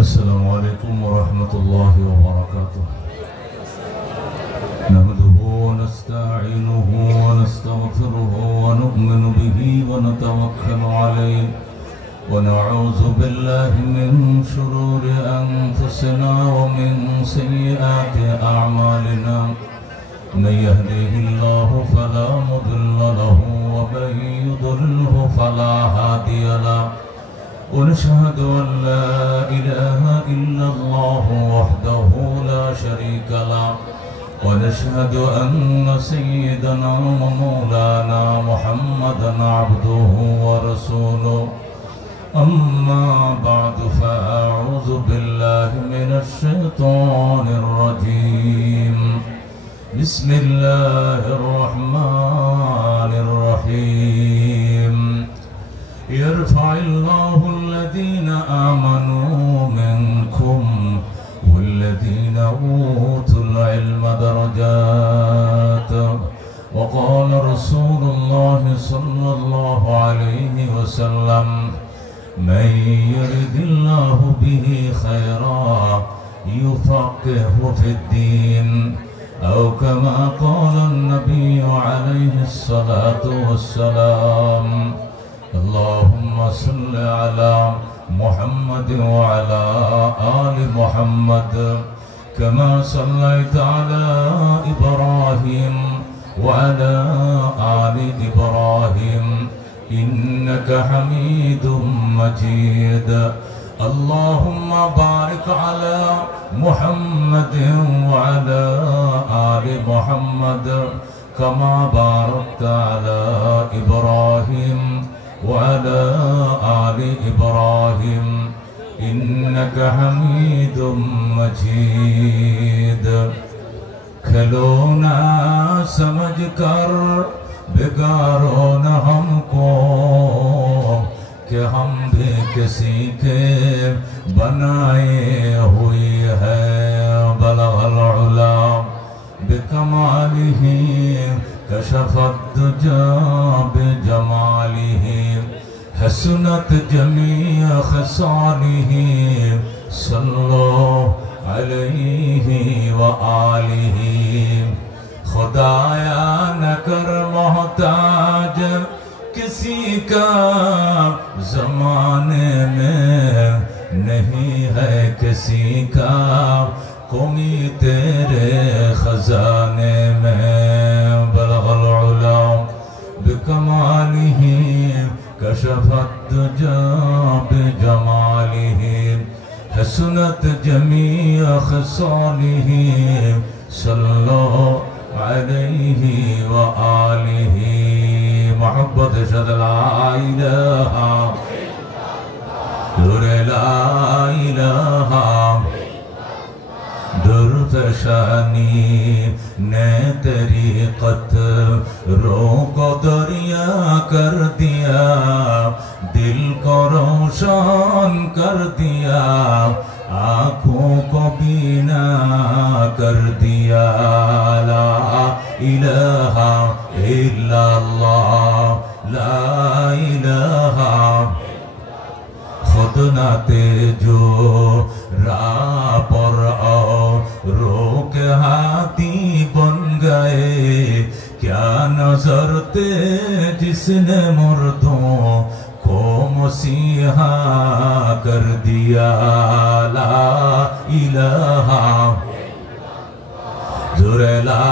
السلام عليكم ورحمة الله وبركاته. نحمده ونستعينه ونستغفره ونؤمن به ونتوكل عليه ونعوذ بالله من شرور أنفسنا ومن سيئات أعمالنا. من يهده الله فلا مضل له ومن يضلله فلا هادي له. ونشهد أن لا إله إلا الله وحده لا شريك له. ونشهد أن سيدنا ومولانا محمدا عبده ورسوله. أما بعد فأعوذ بالله من الشيطان الرجيم. بسم الله الرحمن الرحيم. يرفع الله الذين آمنوا منكم والذين أوتوا العلم درجات. وقال رسول الله صلى الله عليه وسلم: من يرد الله به خيرا يفقهه في الدين، أو كما قال النبي عليه الصلاة والسلام. اللهم صل على محمد وعلى آل محمد كما صليت على إبراهيم وعلى آل إبراهيم إنك حميد مجيد. اللهم بارك على محمد وعلى آل محمد كما باركت على إبراهيم وعلى آل إبراهيم إنك حميد مجيد. کھلونا سمجھ کر بگاڑو نہ ہم کو کہ ہم بھی کسی کے بنائے ہوئی ہے. بلغ العلا بکمالہ کشف الدجى بجماله حسنت جميع خصاله. صلوا علیہ وآلہ. خدایا نہ کر محتاج کسی کا زمانے میں نہیں ہے کسی کا قومی تیرے خزانے میں. بلغ العلا بکمالہ کشف الدجى بجمالہ حسنت جميع خصاله. صلوا علیہ وآلہ. محبت شد لا الہ در لا الہ درفشانی نے طریقت رو کو دریا کر دیا، دل کو روشن کر دیا، آنکھوں کو بینا کر دیا. لا الہ الا اللہ لا الہ. خود نہ جو راہ پر آؤ رو کے ہاتھی بن گئے. کیا نظر تھے جس نے مردوں کو مسیحا کر دیا. لا الہ در لا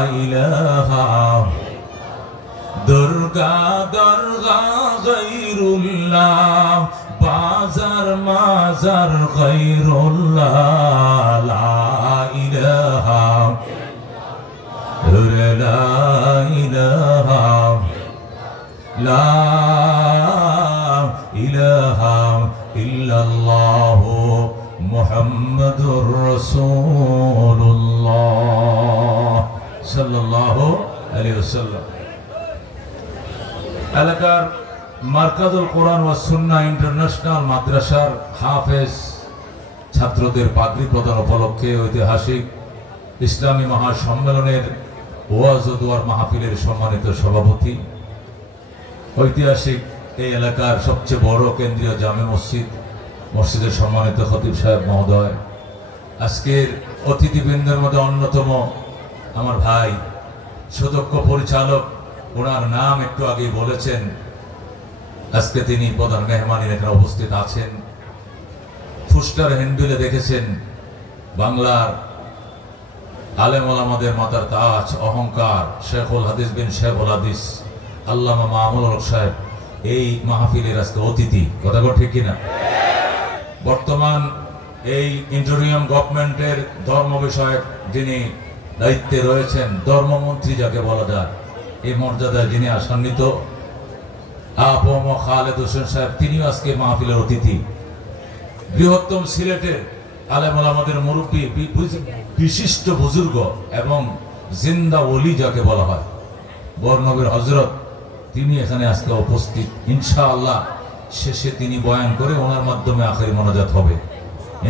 الہ. درگا درگاہ غیر اللہ، بازار مازار غیر اللہ. لا الہ در لا الہ لا الہ الا اللہ محمد رسول اللہ صلی اللہ علیہ وسلم. এলাকার মার্কাজুল কোরআন ওয়া সুন্নাহ ইন্টারন্যাশনাল মাদ্রাসার হাফেজ ছাত্রদের পাগড়ি প্রদান উপলক্ষে ঐতিহাসিক ইসলামী মহাসম্মেলনের ওয়াজ ও দোয়ার মাহফিলের সম্মানিত সভাপতি, ঐতিহাসিক এই এলাকার সবচেয়ে বড় কেন্দ্রীয় জামে মসজিদ মসজিদের সম্মানিত খতিব সাহেব মহোদয়, আজকের অতিথিবৃন্দের মধ্যে অন্যতম আমার ভাই সুদক্ষ পরিচালক, ওনার নাম একটু আগেই বলেছেন, আজকে তিনি প্রধান মেহমান এখানে উপস্থিত আছেন। ফুস্টার হ্যান্ডবিলে দেখেছেন বাংলার আলেম ওলামাদের মাথার তাজ, অহংকার, শেখুল হাদিস বিন শেখুল হাদিস আল্লামা মামুনুল হক সাহেব এই মাহফিলের আজকে অতিথি। কথা ঠিক কিনা? বর্তমান এই ইন্টারিয়াম গভর্নমেন্টের ধর্ম বিষয়ক যিনি দায়িত্বে রয়েছেন, ধর্মমন্ত্রী যাকে বলা যায়, এই মর্যাদায় যিনি আসান্বিত আপম খালেদ হোসেন সাহেব, তিনিও আজকে মাহফিলের অতিথি। বৃহত্তম সিলেটের আলেম ওলামাদের মুরব্বী, বিশিষ্ট বুজুর্গ এবং জিন্দা ওলি যাকে বলা হয়, বর্ণবীর হযরত, তিনি এখানে আজকে উপস্থিত। ইনশাআল্লাহ শেষে তিনি বয়ান করে ওনার মাধ্যমে আখেরি মোনাজাত হবে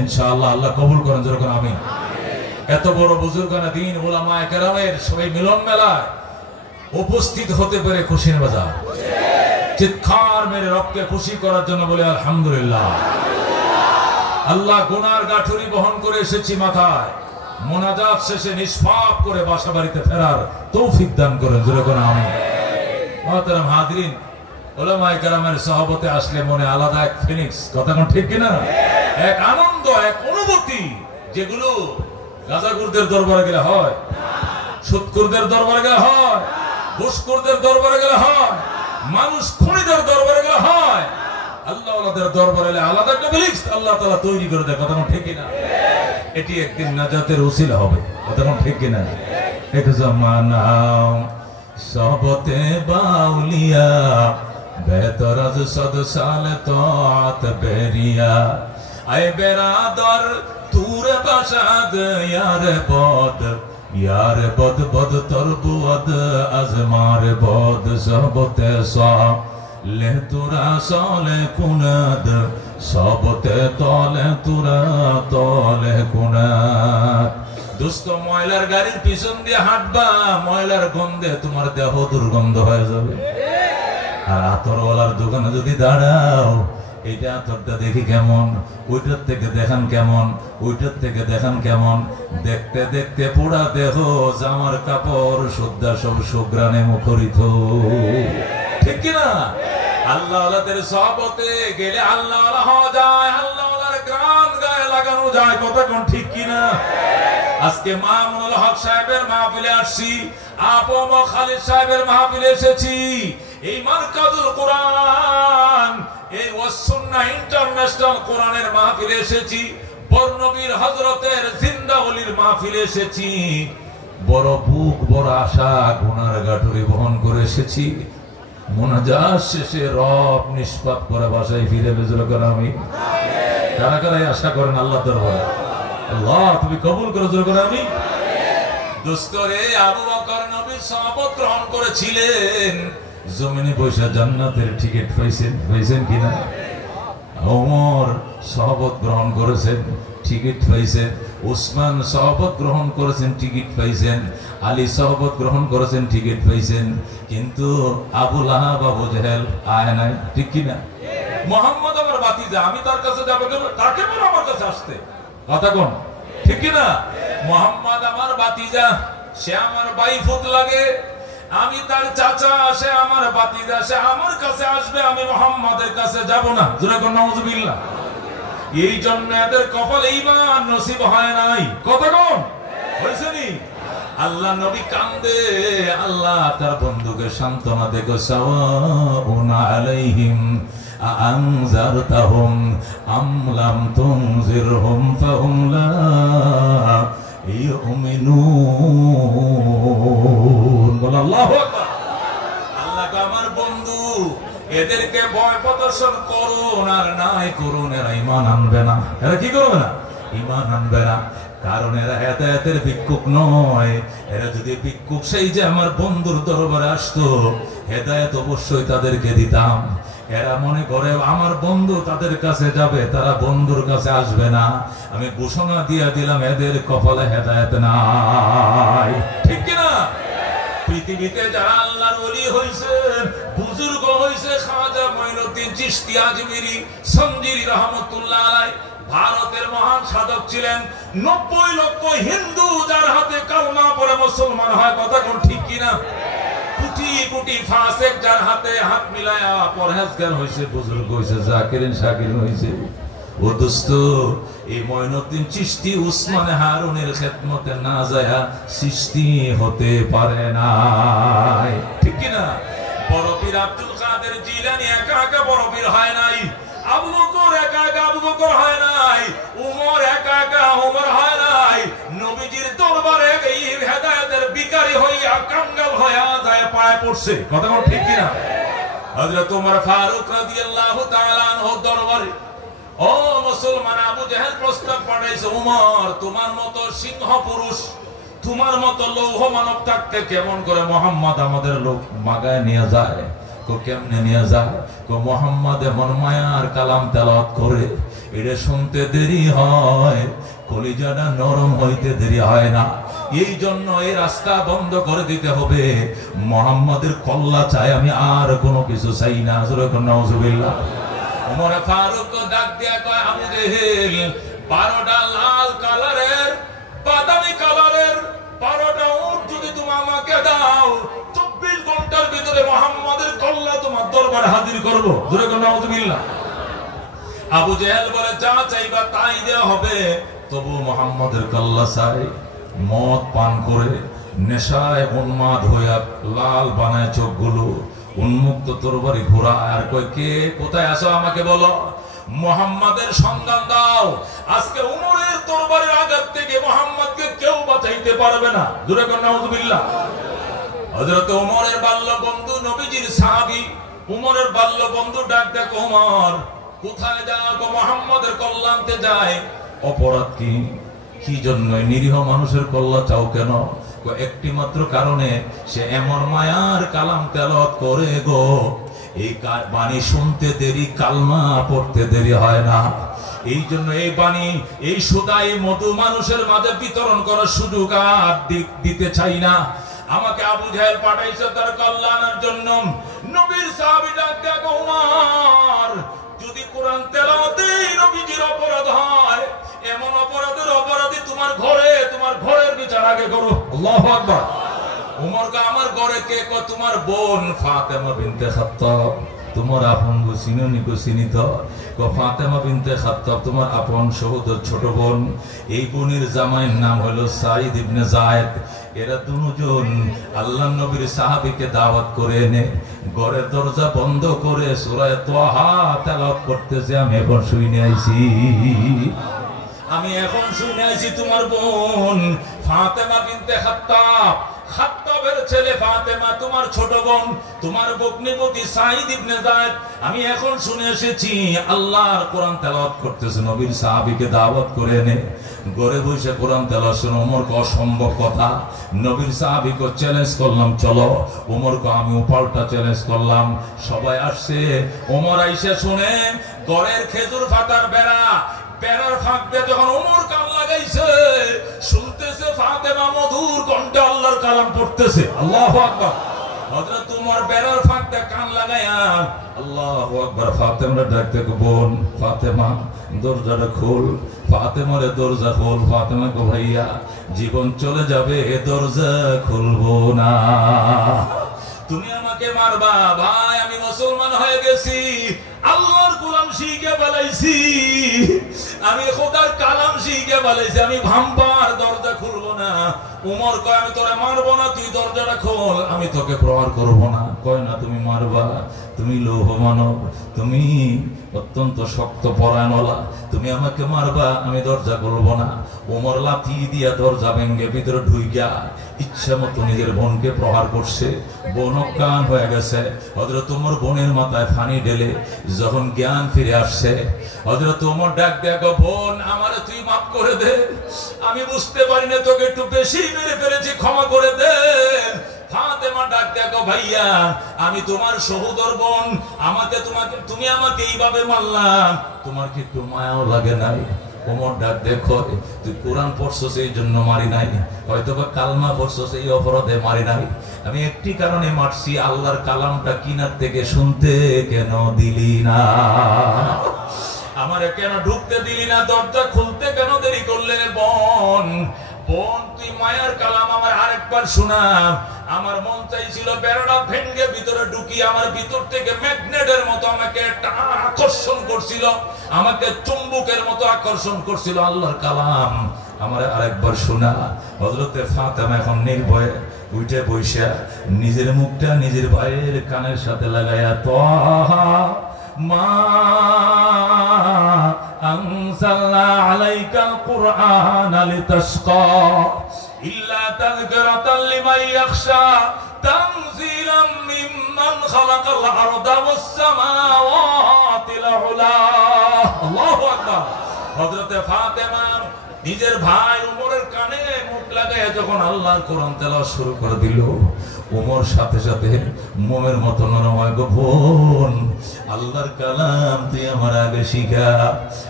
ইনশাআল্লাহ। আল্লাহ কবুল করেন, যেরকম আমিন। এত বড় বুজুর্গানা দিন উলামায়ে কেরামের সবাই মিলন মেলায় উপস্থিত হতে পেরে খুশির বাজার, চিৎকার মেরে রবকে খুশি করার জন্য বলে আলহামদুলিল্লাহ। আল্লাহ গুনার গাঠুরি বহন করে এসেছি মাথায়, মোনাজাত শেষে নিষ্পাপ করে বাসা বাড়িতে ফেরার তৌফিক দান করেন, যেরকম আমিন। মুহতারাম হাজরিন, উলামায়ে কেরামের সহবতে আসলে মনে আলাদা এক ফিনিক্স, কথা কোন ঠিক কিনা, এক আনন্দ, এক অনুভূতি, যেগুলো গাজাগুরদের দরবারে গেলে হয়, সুদখোরদের দরবারে গেলে হয়, ঘুষখোরদের দরবারে গেলে হয়, মানুষ খুনিদের দরবারে গেলে হয়, আল্লাহ ওয়ালাদের দরবারে গেলে আলাদা একটা ফিনিক্স আল্লাহ তাআলা তৈরি করে দেয়। কথা কোন ঠিক কিনা? এটি একদিন নাজাতের উসিলা হবে, কথা কোন ঠিক কিনা? এক জামানা সহবতে বাউলিয়া বেতরাজ সদ সালে তাত বেরিয়া আয় বেরাদর তুরে বাসাদ ইয়ার বদ বদ তরবুদ আজমার বদ সহবতে সা লে তুরা সালে কুনাদ সহবতে তলে তুরা তলে কুনাদ। দোস্ত, ময়লার গাড়ির পিছন দিয়ে হাঁটবা, ময়লার গন্ধে তোমার দেহ দুর্গন্ধ হয়ে যাবে। আর আতরওয়ালার দোকানে যদি দাঁড়াও, এইটা আতরটা দেখি কেমন, ওইটার থেকে দেখান কেমন, ওইটার থেকে দেখান কেমন, দেখতে দেখতে পুরা দেহ জামার কাপড় সুদ্ধা সব সুগ্রানে মুখরিত, ঠিক কিনা? আল্লাহ ওয়ালাদের সহবতে গেলে আল্লাহ ওয়ালা হওয়া যায়, আল্লাহ ওয়ালার গান গায়ে লাগানো যায়, কথা কোন ঠিক কিনা? আজকে মামুনুল হক সাহেবের মাহফিলে আসছি, আপম খালিদ সাহেবের মাহফিলে এসেছি। এই মারকাজুল কোরআন, এই ওয়াসসুন্নাহ ইন্টারন্যাশনাল কোরআনের মাহফিলে এসেছি, বর্ণবীর হযরতের জিন্দা ওলির মাহফিলে এসেছি। বড় বুক, বড় আশা, গুনার গাঠুরি বহন করে এসেছি। মোনাজাত শেষে রব নিষ্পাপ করে বাসায় ফিরে বেজল করে আমি। কারা কারাই আশা করেন আল্লাহ দরবারে? আল্লাহ তুমি কবুল করো, জোর করে আমি। দোস্তরে, আবু বকর নবীর শপথ গ্রহণ করেছিলেন, জমিনে বসে জান্নাতের টিকিট পাইছেন কিনা? ওমর শপথ গ্রহণ করেছেন, টিকিট পাইছেন। উসমান শপথ গ্রহণ করেছেন, টিকিট পাইছেন। আলী শপথ গ্রহণ করেছেন, টিকিট পাইছেন। কিন্তু আবু লাহাব, আবু জেহেল আয় নাই, ঠিক কিনা? মুহাম্মদ আমার ভাতিজা, আমি তার কাছে যাবো কেন? তাকে বলো আমার কাছে আসতে, কথা কোন ঠিক কিনা? মুহাম্মদ আমার ভাতিজা, সে আমার ভাইফুত লাগে, আমি তার চাচা, সে আমার ভাতিজা, সে আমার কাছে আসবে, আমি মুহাম্মাদের কাছে যাব না। জোরে কোন নাউযুবিল্লাহ। এই জন্য এদের কপালে ঈমান নসিব হয় নাই, কথা কোন হইছে নি? আল্লাহ নবী কান্দে, আল্লাহ তার বন্ধুকে সান্ত্বনা দেখো, সাওয়াউন আলাইহিম আনজারতাহুম আম লাম তুনজিরহুম ফাহুম লা ইউমিনুন। আল্লাহু আকবার। আল্লাহ আমার বন্ধু, এদেরকে ভয় প্রদর্শন করুন আর নাই করুন, এরা ঈমান আনবে না। এরা কি করবে না? ঈমান আনবে না। কারণ এরা হেদায়েতের ভিক্ষুক নয়। এরা যদি ভিক্ষুক সেই যে আমার বন্ধুর দরবারে আসতো, হেদায়েত অবশ্যই তাদেরকে দিতাম। এরা মনে করে আমার বন্ধু তাদের কাছে যাবে, তারা বন্ধুর কাছে আসবে না। আমি ঘোষণা দিয়ে দিলাম, এদের কপালে হেদায়েত নাই, ঠিক কিনা? পৃথিবীতে যারা আল্লাহর ওলি হইছেন, বুজুর্গ হইছে, খাজা মঈনুদ্দিন চিশতি আজমিরি, সঞ্জীব কাশিরি রহমতুল্লাহ আলাইহি ভারতের মহান সাধক ছিলেন। 90 লক্ষ হিন্দু যার হাতে কালমা পড়ে মুসলমান হয়, কথা কোন ঠিক কিনা? কোটি কোটি ফাসিক যার হাতে হাত মিলায়া পরহেজগার হইছে, বুজুর্গ হইছে, জাকিরিন শাকিরিন হইছে। ও দোস্ত, এই মঈনুদ্দিন চিশতি উসমানে হারুনের খেদমতে না যায় সৃষ্টি হতে পারে না, ঠিক কিনা? বড় পীর আব্দুল কাদের জিলানী একা একা বড় পীর হয় নাই, আবু বকর একা একা আবু বকর হয় নাই, উমর একা একা উমর হয় নাই। নবীজির দরবারে এই হেদায়েতের ভিখারি হইয়া কাঙ্গাল হইয়া যায় পায়ে পড়ছে, কথা কোন ঠিক কিনা? হযরত ওমর ফারুক রাদিয়াল্লাহু তাআলা আনহু দরবারে ও মুসলমান আবু জেহেল প্রস্তাব পাঠাইছে, ওমর তোমার মতো সিংহ পুরুষ, তোমার মতো লৌহ মানব থাকতে কেমন করে মুহাম্মদ আমাদের লোক মাগায় নিয়ে যায়? কো কেমনে নিয়ে যায়? কো মুহাম্মদ এমন মায়ার কালাম তেলাওয়াত করে, এটা শুনতে দেরি হয়, কলিজাটা নরম হইতে দেরি হয় না। এই জন্য এই রাস্তা বন্ধ করে দিতে হবে। মুহাম্মাদের কল্লা চাই আমি, আর কোনো কিছু চাই না। নাউজুবিল্লাহ। ওমর ফারুক ডাক দিয়া কয়, আবু জেহেল 12টা লাল কালারের বাদামি কালারের 12টা উট যদি তুমি আমাকে দাও, 24 ঘন্টার ভিতরে মুহাম্মাদের কল্লা তোমার দরবারে হাজির করব। জোরে কোন নাউজুবিল্লাহ। আবু জেহেল বলে, যা চাইবা তাই দেয়া হবে। তবু মুহাম্মাদের কল্লা চাই। মদ পান করে নেশায় উন্মাদ হইয়া লাল বানায় চোখগুলো, উন্মুক্ত তরবারি ঘোরা, আর কয়, কে কোথায় আছো আমাকে বলো, মুহাম্মাদের সন্ধান দাও। আজকে উমরের তরবারির আঘাত থেকে মুহাম্মদকে কেউ বাঁচাইতে পারবে না। জোরে কোন নাউজুবিল্লাহ। হযরত ওমরের বাল্য বন্ধু নবীজির সাহাবী উমরের বাল্য বন্ধু ডাক দেখো, ওমর কোথায় যাও? গো মুহাম্মাদের কল্যাণতে যায়। অপরাধ কি? কি জন্য নিরীহ মানুষের কল্যাণ চাও কেন? একটি মাত্র কারণে, সে এমন মায়ার কালাম তেলাওয়াত করে গো, এই বাণী শুনতে দেরি, কালমা পড়তে দেরি হয় না। এই জন্য এই বাণী, এই সুদাই মধু মানুষের মাঝে বিতরণ করার সুযোগ আর দিতে চাই না। আমাকে আবু জেহেল পাঠাইছে তার কল্যাণের জন্য। নবীর সাহাবী ডাক দেখো, ওমর যদি কোরআন তেলাওয়াতেই নবীজির অপরাধ হয়, এমন অপরাধের অপরাধী তোমার ঘরে, তোমার ঘরের বিচার আগে করো। আল্লাহু আকবার। ওমর কা আমার ঘরে কে? কয় তোমার বোন ফাতেমা বিনতে খাত্তাব। তোমার আপন গো চিনি গো চিনিত? কয় ফাতেমা বিনতে খাত্তাব তোমার আপন সহোদর ছোট বোন। এই বোনের জামাইয়ের নাম হলো সাঈদ ইবনে যায়েদ। এরা দুজন আল্লাহর নবীর সাহাবীকে দাওয়াত করে এনে ঘরের দরজা বন্ধ করে সূরা তাহা তেলাওয়াত করতেছে। আমি এখন শুনে আইছি, আমি এখন শুনে আইছি তোমার বোন ফাতেমা বিনতে খাত্তাব, খাত্তাবের ছেলে ফাতেমা তোমার ছোট বোন, তোমার ভগ্নিপতি সাঈদ ইবনে যায়েদ। আমি এখন শুনে এসেছি আল্লাহর কোরআন তেলাওয়াত করতেছে। নবীর সাহাবীকে দাওয়াত করে এনে ঘরে বসে কোরআন তেলাওয়াত শুনে ওমরকে অসম্ভব কথা। নবীর সাহাবীকে চ্যালেঞ্জ করলাম, চলো। ওমরকে আমি পাল্টা চ্যালেঞ্জ করলাম। সবাই আসছে। ওমর আইসা শুনে ঘরের খেজুর পাতার বেড়ার ফাঁক দিয়ে যখন ওমর কান লাগাইছে, শুনতেছে ফাতেমা মধুর কণ্ঠে আল্লাহর কালাম পড়তেছে। আল্লাহু আকবার। হযরত ওমর বেড়ার ফাঁক দিয়ে কান লাগায়া আল্লাহু আকবার। ফাতেমা ডাকতে, বোন ফাতেমা দরজাটা খোল। ফাতেমারে দরজা খোল। ফাতেমা কো, ভাইয়া জীবন চলে যাবে, এ দরজা খুলবো না। তুমি আমাকে মারবা? ভাই আমি মুসলমান হয়ে গেছি, আল্লাহর গোলাম শিখে ফেলাইছি, আমি খোদার কালাম শিখে ফেলাইছি, আমি ভাম্বার দরজা খুলবো না। উমর কয়, আমি তোরে মারবো না, তুই দরজাটা খোল, আমি তোকে প্রহার করবো না। কয় না, তুমি মারবা, তুমি লৌহ মানব, তুমি অত্যন্ত শক্ত পরায়ণওয়ালা, তুমি আমাকে মারবা, আমি দরজা খুলবো না। উমর লাথি দিয়া দরজা ভেঙ্গে ভিতরে ঢুইয়া ইচ্ছা মতো নিজের বোনকে প্রহার করছে। বোন অজ্ঞান হয়ে গেছে। হযরত ওমর বোনের মাথায় পানি ঢেলে যখন জ্ঞান ফিরে আসছে, হযরত ওমর ডাক দেখো, বোন আমারে তুই মাফ করে দে, আমি বুঝতে পারি না, তোকে একটু বেশি মেরে ফেলেছি, ক্ষমা করে দে। ফাতেমা ডাক দেখো, ভাইয়া আমি তোমার সহোদর বোন, তুমি আমাকে এইভাবে মারলাম, তোমার কি একটু মায়াও লাগে নাই? ওমর ডাক দেখো, তুই কোরআন পড়ছস এই জন্য মারি নাই, হয়তো বা কালমা পড়ছস এই অপরাধে মারি নাই, আমি একটি কারণে মারছি, আল্লাহর কালামটা কিনার থেকে শুনতে কেন দিলি না? আমারে কেন ঢুকতে দিলি না, দরজা খুলতে কেন দেরি করলে বোন? বোন তুই মায়ার কালাম আমার আরেকবার শোনা। আমার মন চাইছিল বেড়া ভেঙ্গে ভিতরে ঢুকি, আমার ভিতর থেকে ম্যাগনেটের মতো আমাকে আকর্ষণ করছিল, আমাকে চুম্বকের মতো আকর্ষণ করছিল আল্লাহর কালাম। আমার আরেকবার শোনা। হযরতে ফাতেমা এখন নির্ভয়ে উঠে বইসা নিজের মুখটা নিজের ভাইয়ের কানের সাথে লাগায়া তাহা মা আনজালনা আলাইকাল কুরআনা লিতাশকা ইল্লা তাযকিরাতাল লিমান ইয়াখশা তানজিলাম মিম্মান খালাকাল আরদা ওয়াস সামাওয়াতিল উলা। আল্লাহু আকবার। হযরতে ফাতেমা নিজের ভাই ওমরের কানে মুখ লাগায় যখন আল্লাহর কোরআন তেলাওয়াত শুরু করে দিল, ওমর সাথে সাথে মোমের মতো নরম হয়, গো বোন আল্লাহর কালাম তুই আমার আগে শিখা।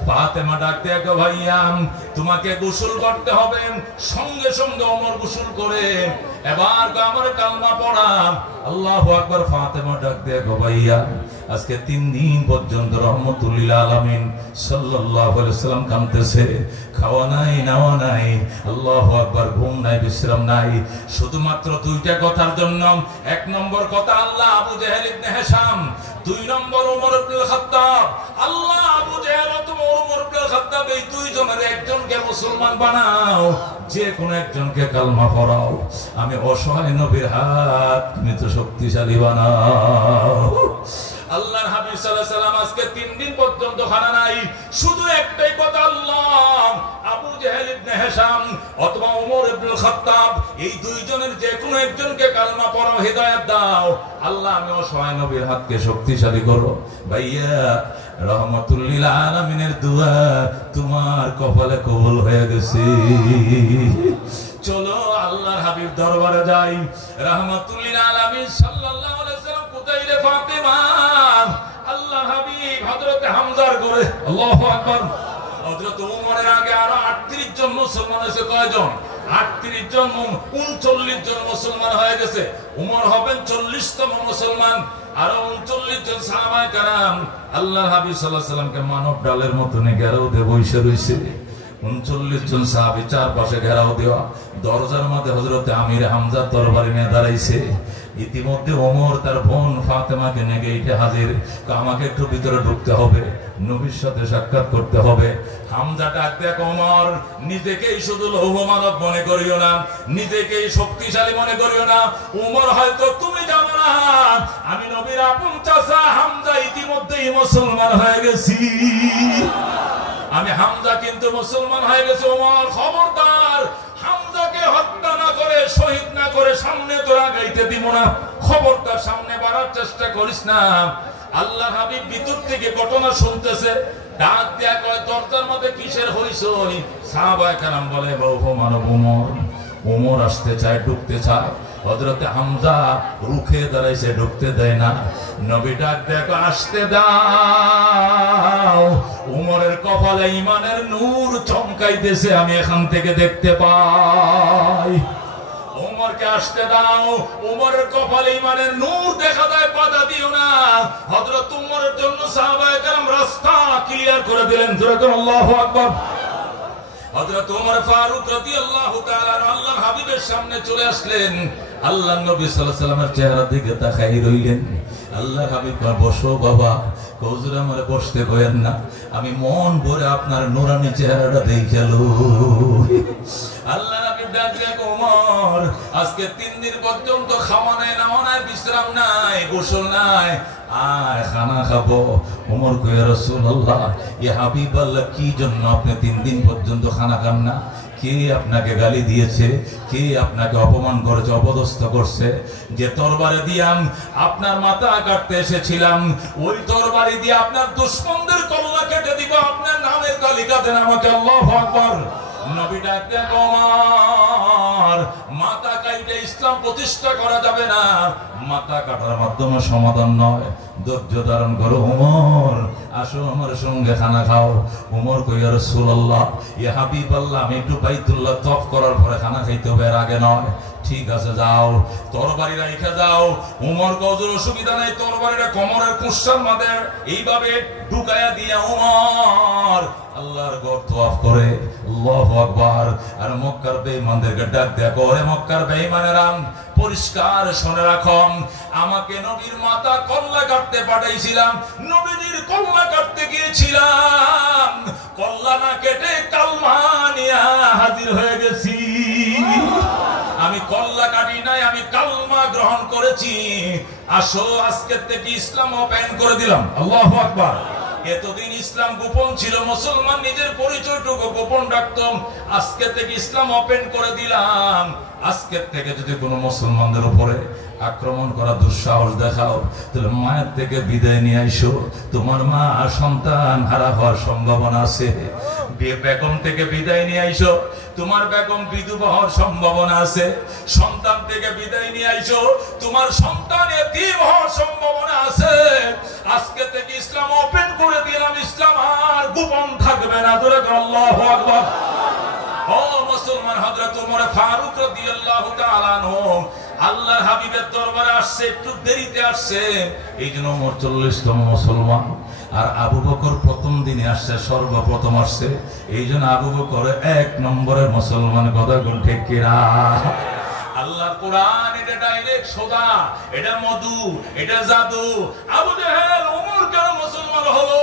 ফাতেমা ডাকতে গো ভাইয়া তোমাকে গোসল করতে হবে। সঙ্গে সঙ্গে ওমর গোসল করে এবার আমার কালমা পড়া। আল্লাহু আকবার। ফাতেমা ডাকতে গো ভাইয়া আজকে 3 দিন পর্যন্ত রহমতুল লিল আলামিন সাল্লাল্লাহু আলাইহি ওয়াসাল্লাম কাঁদতেছে, খাওয়া নাই নাওয়া নাই, আল্লাহু আকবার, ঘুম নাই বিশ্রাম নাই, শুধুমাত্র 2টা কথার জন্য। 1 নম্বর কথা আল্লাহ আবু জেহেল ইবনে হিশাম, 2 নম্বর ওমর ইবনে খাত্তাব। আল্লাহ আবু জেহেল অথবা ওমর ইবনে খাত্তাব এই 2 জনের একজনকে মুসলমান বানাও, যে কোন একজনকে কালমা পড়াও। আমি অসহায় নবীর হাত তুমি তো শক্তিশালী বানাও। আল্লাহর হাবিব সাল্লাল্লাহু আলাইহি ওয়াসাল্লাম আজকে 3 দিন পর্যন্ত খানা নাই, শুধু একটাই কথা, আল্লাহ আবু জেহেল ইবনে হিশাম অথবা ওমর ইবনে খাত্তাব এই 2 জনের যে কোনো একজনকে কালমা পড়াও, হেদায়েত দাও। আল্লাহ আমি অসহায় নবীর হাতকে শক্তিশালী করো। ভাইয়া রহমাতুল লিল আলামিনের দোয়া তোমার কপালে কবুল হয়ে গেছে। চলো আল্লাহর হাবিব দরবারে যাই। রহমাতুল লিল আলামিন সাল্লাল্লাহু আলাইহি ওয়াসাল্লাম কোথায় রে ফাতেমা? আল্লাহর হাবিব হযরতে হামজার ঘরে। আল্লাহু আকবার। হযরত ওমরের আগে আরো 38 জন মুসলমান হয়েছে। কয়জন? 38 জন, 39 জন মুসলমান হয়ে গেছে। ওমর হবেন 40তম মুসলমান। আরো 39 জন সাহাবায়ে কেরাম আল্লাহর হাবিব সাল্লাল্লাহু আলাইহি ওয়াসাল্লামকে মানব ডালের মতো ঘেরাও দিয়ে বসে রইছে। 39 জন সাহাবী চারপাশে ঘেরাও দেওয়া। দরজার মধ্যে হযরতে আমির হামজা তরবারি নিয়ে দাঁড়াইছে। ইতিমধ্যে ওমর তার বোন ফাতেমাকে নিয়ে গেটে হাজির। আমাকে একটু ভিতরে ঢুকতে হবে, নবীর সাথে সাক্ষাৎ করতে হবে। হামজা ডাক দেখ, ওমর নিজেকেই শুধু লৌহ মানব মনে করিও না, নিজেকেই শক্তিশালী মনে করিও না। ওমর হয়তো তুমি জানো না, আমি নবীর আপন চাচা হামজা ইতিমধ্যেই মুসলমান হয়ে গেছি। আমি হামজা কিন্তু মুসলমান হয়ে গেছে। ওমর খবরদার, হামজাকে হত্যা না করে শহীদ না করে সামনে তোরা গাইতে দিব না। খবরদার সামনে বাড়ার চেষ্টা করিস না। আল্লাহ হাবিব ভিতর থেকে ঘটনা শুনতেছে, ডাক দেয়া কয় দরজার মধ্যে কিসের হইছই? সাহাবায়ে কেরাম বলে বহু মানব ওমর। ওমর আসতে চায়, ঢুকতে চায়, হযরতে হামজা রুখে দাঁড়াইছে, ঢুকতে দেয় না। নবী ডাক দেখো আসতে দাও। ওমরের কপালে ঈমানের নূর চমকাইতেছে, আমি এখান থেকে দেখতে পাই। ওমরকে আসতে দাও। ওমরের কপালে ঈমানের নূর দেখা যায়, বাধা দিও না। হযরত ওমরের জন্য সাহাবায়ে কেরাম রাস্তা ক্লিয়ার করে দিলেন। আল্লাহু আকবার। হযরত ওমর ফারুক রাদিয়াল্লাহু তাআলা আল্লাহর হাবিবের সামনে চলে আসলেন। আল্লাহর নবী সাল্লাল্লাহু আলাইহি ওয়াসাল্লামের চেহারার দিকে তাকাই রইলেন। আল্লাহর হাবিব কয় বসো বাবা। হুজুর আমারে বসতে কইেন না, আমি মন ভরে আপনার নূরানি চেহারাটা দেখে লই। আল্লাহর হাবিব ডাক দিয়ে ওমর আজকে 3 দিন পর্যন্ত খাওয়া নাই, নাওয়া নাই, বিশ্রাম নাই, গোসল নাই, আর খানা খাবো। ওমর কয় রাসূলুল্লাহ, ইয়া হাবিবাল্লাহ, কি জন্য আপনি 3 দিন পর্যন্ত খানা খান না? কে আপনাকে গালি দিয়েছে? কে আপনাকে অপমান করেছে, অপদস্থ করছে? যে তরবারি দিয়ে আপনার মাথা কাটতে এসেছিলাম, ওই তরবারি দিয়ে আপনার দুশমনদের কল্লা কেটে দিব। আপনার নামের তালিকা দেন আমাকে। আল্লাহু আকবার। নবী ডাক দেন ওমর, মাথা কাইটে ইসলাম প্রতিষ্ঠা করা যাবে না। মাথা কাটার মাধ্যমে সমাধান নয়, ধৈর্য ধারণ করো। ওমর আসো আমার সঙ্গে খানা খাও। ওমর কই ইয়া রাসূলুল্লাহ, ইয়া হাবিবাল্লাহ, আমি একটু বাইতুল্লাহ তওয়াফ করার পরে খানা খাইতে হবে, এর আগে নয়। ঠিক আছে যাও, তরবারি রাইখা যাও। ওমর গজর অসুবিধা নাই, তরবারিটা কোমরের কুশার মধ্যে এইভাবে ঢুকায়া দিয়া ওমর কাবার ঘর তওয়াফ করে আল্লাহু আকবার। আর মক্কার বেঈমানদেরকে ডাক দেয়া করে, মক্কার বেঈমানেরা পরিষ্কার শুনে রাখো, আমাকে নবীর মাথা কল্লা কাটতে পাঠাইছিলাম, নবীর কল্লা কাটতে গিয়েছিলাম, কল্লা না কেটে কালমা নিয়ে হাজির হয়ে গেছি। আমি কল্লা কাটি নাই, আমি কালমা গ্রহণ করেছি। আসো আজকে থেকে ইসলাম ওপেন করে দিলাম। আল্লাহু আকবার। এতদিন ইসলাম গোপন ছিল, মুসলমান নিজের পরিচয়টুকু গোপন রাখতাম, আজকে থেকে ইসলাম ওপেন করে দিলাম। আজকে থেকে যদি কোনো মুসলমানদের উপরে আক্রমণ করা দুঃসাহস দেখাও, তাহলে মায়ের থেকে বিদায় নিয়ে আইসো, তোমার মা সন্তান হারা হওয়ার সম্ভাবনা আছে। বেগম থেকে বিদায় নিয়ে আইসো, তোমার বেগম বিধবা হওয়ার সম্ভাবনা আছে। সন্তান থেকে বিদায় নিয়ে আইসো, তোমার সন্তান এতিম হওয়ার সম্ভাবনা আছে। আজকে থেকে ইসলাম ওপেন করে দিলাম, ইসলাম আর গোপন থাকবে না। ধরে আল্লাহু আকবার। ও মুসলমান, হযরত ওমর ফারুক রাদিয়াল্লাহু তাআলা আনহু আল্লাহর হাবিবের দরবারে আসছে, একটু দেরিতে আসছে, এইজন্য ওমর 40তম মুসলমান। আর আবু বকর প্রথম দিনে আসছে, সর্বপ্রথম আসছে, এইজন্য আবু বকর 1 নম্বরের মুসলমান। কথা কোন ঠিক কিনা? আল্লাহর কোরআন এটা ডাইরেক্ট সোজা, এটা মধু, এটা জাদু। আবু জাহেল ওমর কেন মুসলমান হলো?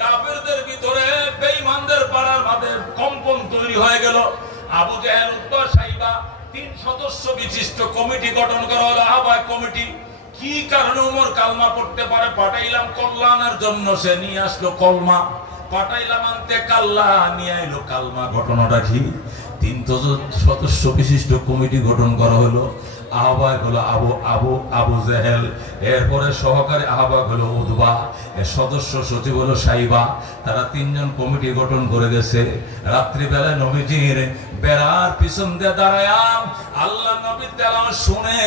কাফেরদের ভিতরে বেঈমানদের পাড়ার মাঝে কম্পন তৈরি হয়ে গেল। আবু জাহেল, উতবা, সাইবা 3 সদস্য বিশিষ্ট কমিটি গঠন করা হলো, আহ্বায়ক কমিটি। কি কারণে ওমর কালমা পড়তে পারে? পাঠাইলাম কল্যাণের জন্য, সে নিয়ে আসলো কলমা। পাঠাইলাম আনতে কাল্লা, নিয়ে আইলো কালমা। ঘটনাটা কি? 3 সদস্য বিশিষ্ট কমিটি গঠন করা হলো। আহ্বায়ক হলো আবু জাহেল, এরপরে সহকারী আহ্বায়ক হলো উতবা, এর সদস্য সচিব হলো সাইবা। তারা 3 জন কমিটি গঠন করে গেছে। রাত্রিবেলায় নবীজির বেড়ার পিছন দিয়ে দাঁড়ায়া আল্লাহ নবীর তেলাওয়াত শুনে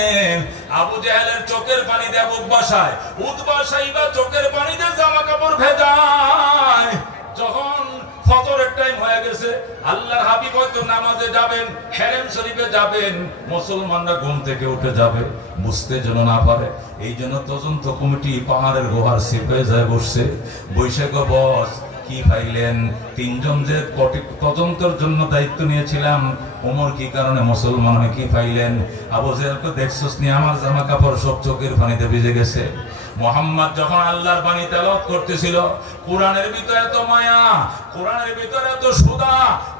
আবু জাহেলের চোখের পানি দিয়ে বুক বাসায়, উতবা সাইবা চোখের পানি দিয়ে জামা কাপড় ভেজায়। যখন ফজরের টাইম হয়ে গেছে, আল্লাহর হাবিব হয়তো নামাজে যাবেন, হেরেম শরীফে যাবেন, মুসলমানরা ঘুম থেকে উঠে যাবে, বুঝতে যেন না পারে। এই জন্য তদন্ত কমিটি পাহাড়ের গুহার সিপে যায় বসছে। বৈশাখ বস কি পাইলেন? 3 জন যে তদন্তের জন্য দায়িত্ব নিয়েছিলাম, ওমর কি কারণে মুসলমান হয়ে কি পাইলেন? আবু জাহেলকে দেখছস নি, আমার জামা কাপড় সব চোখের পানিতে ভিজে গেছে। মুহাম্মদ যখন আল্লাহর বাণী তেলাওয়াত করতেছিল, কোরআনের ভিতরে এত মায়া, কোরআনের ভিতরে এত সুধা,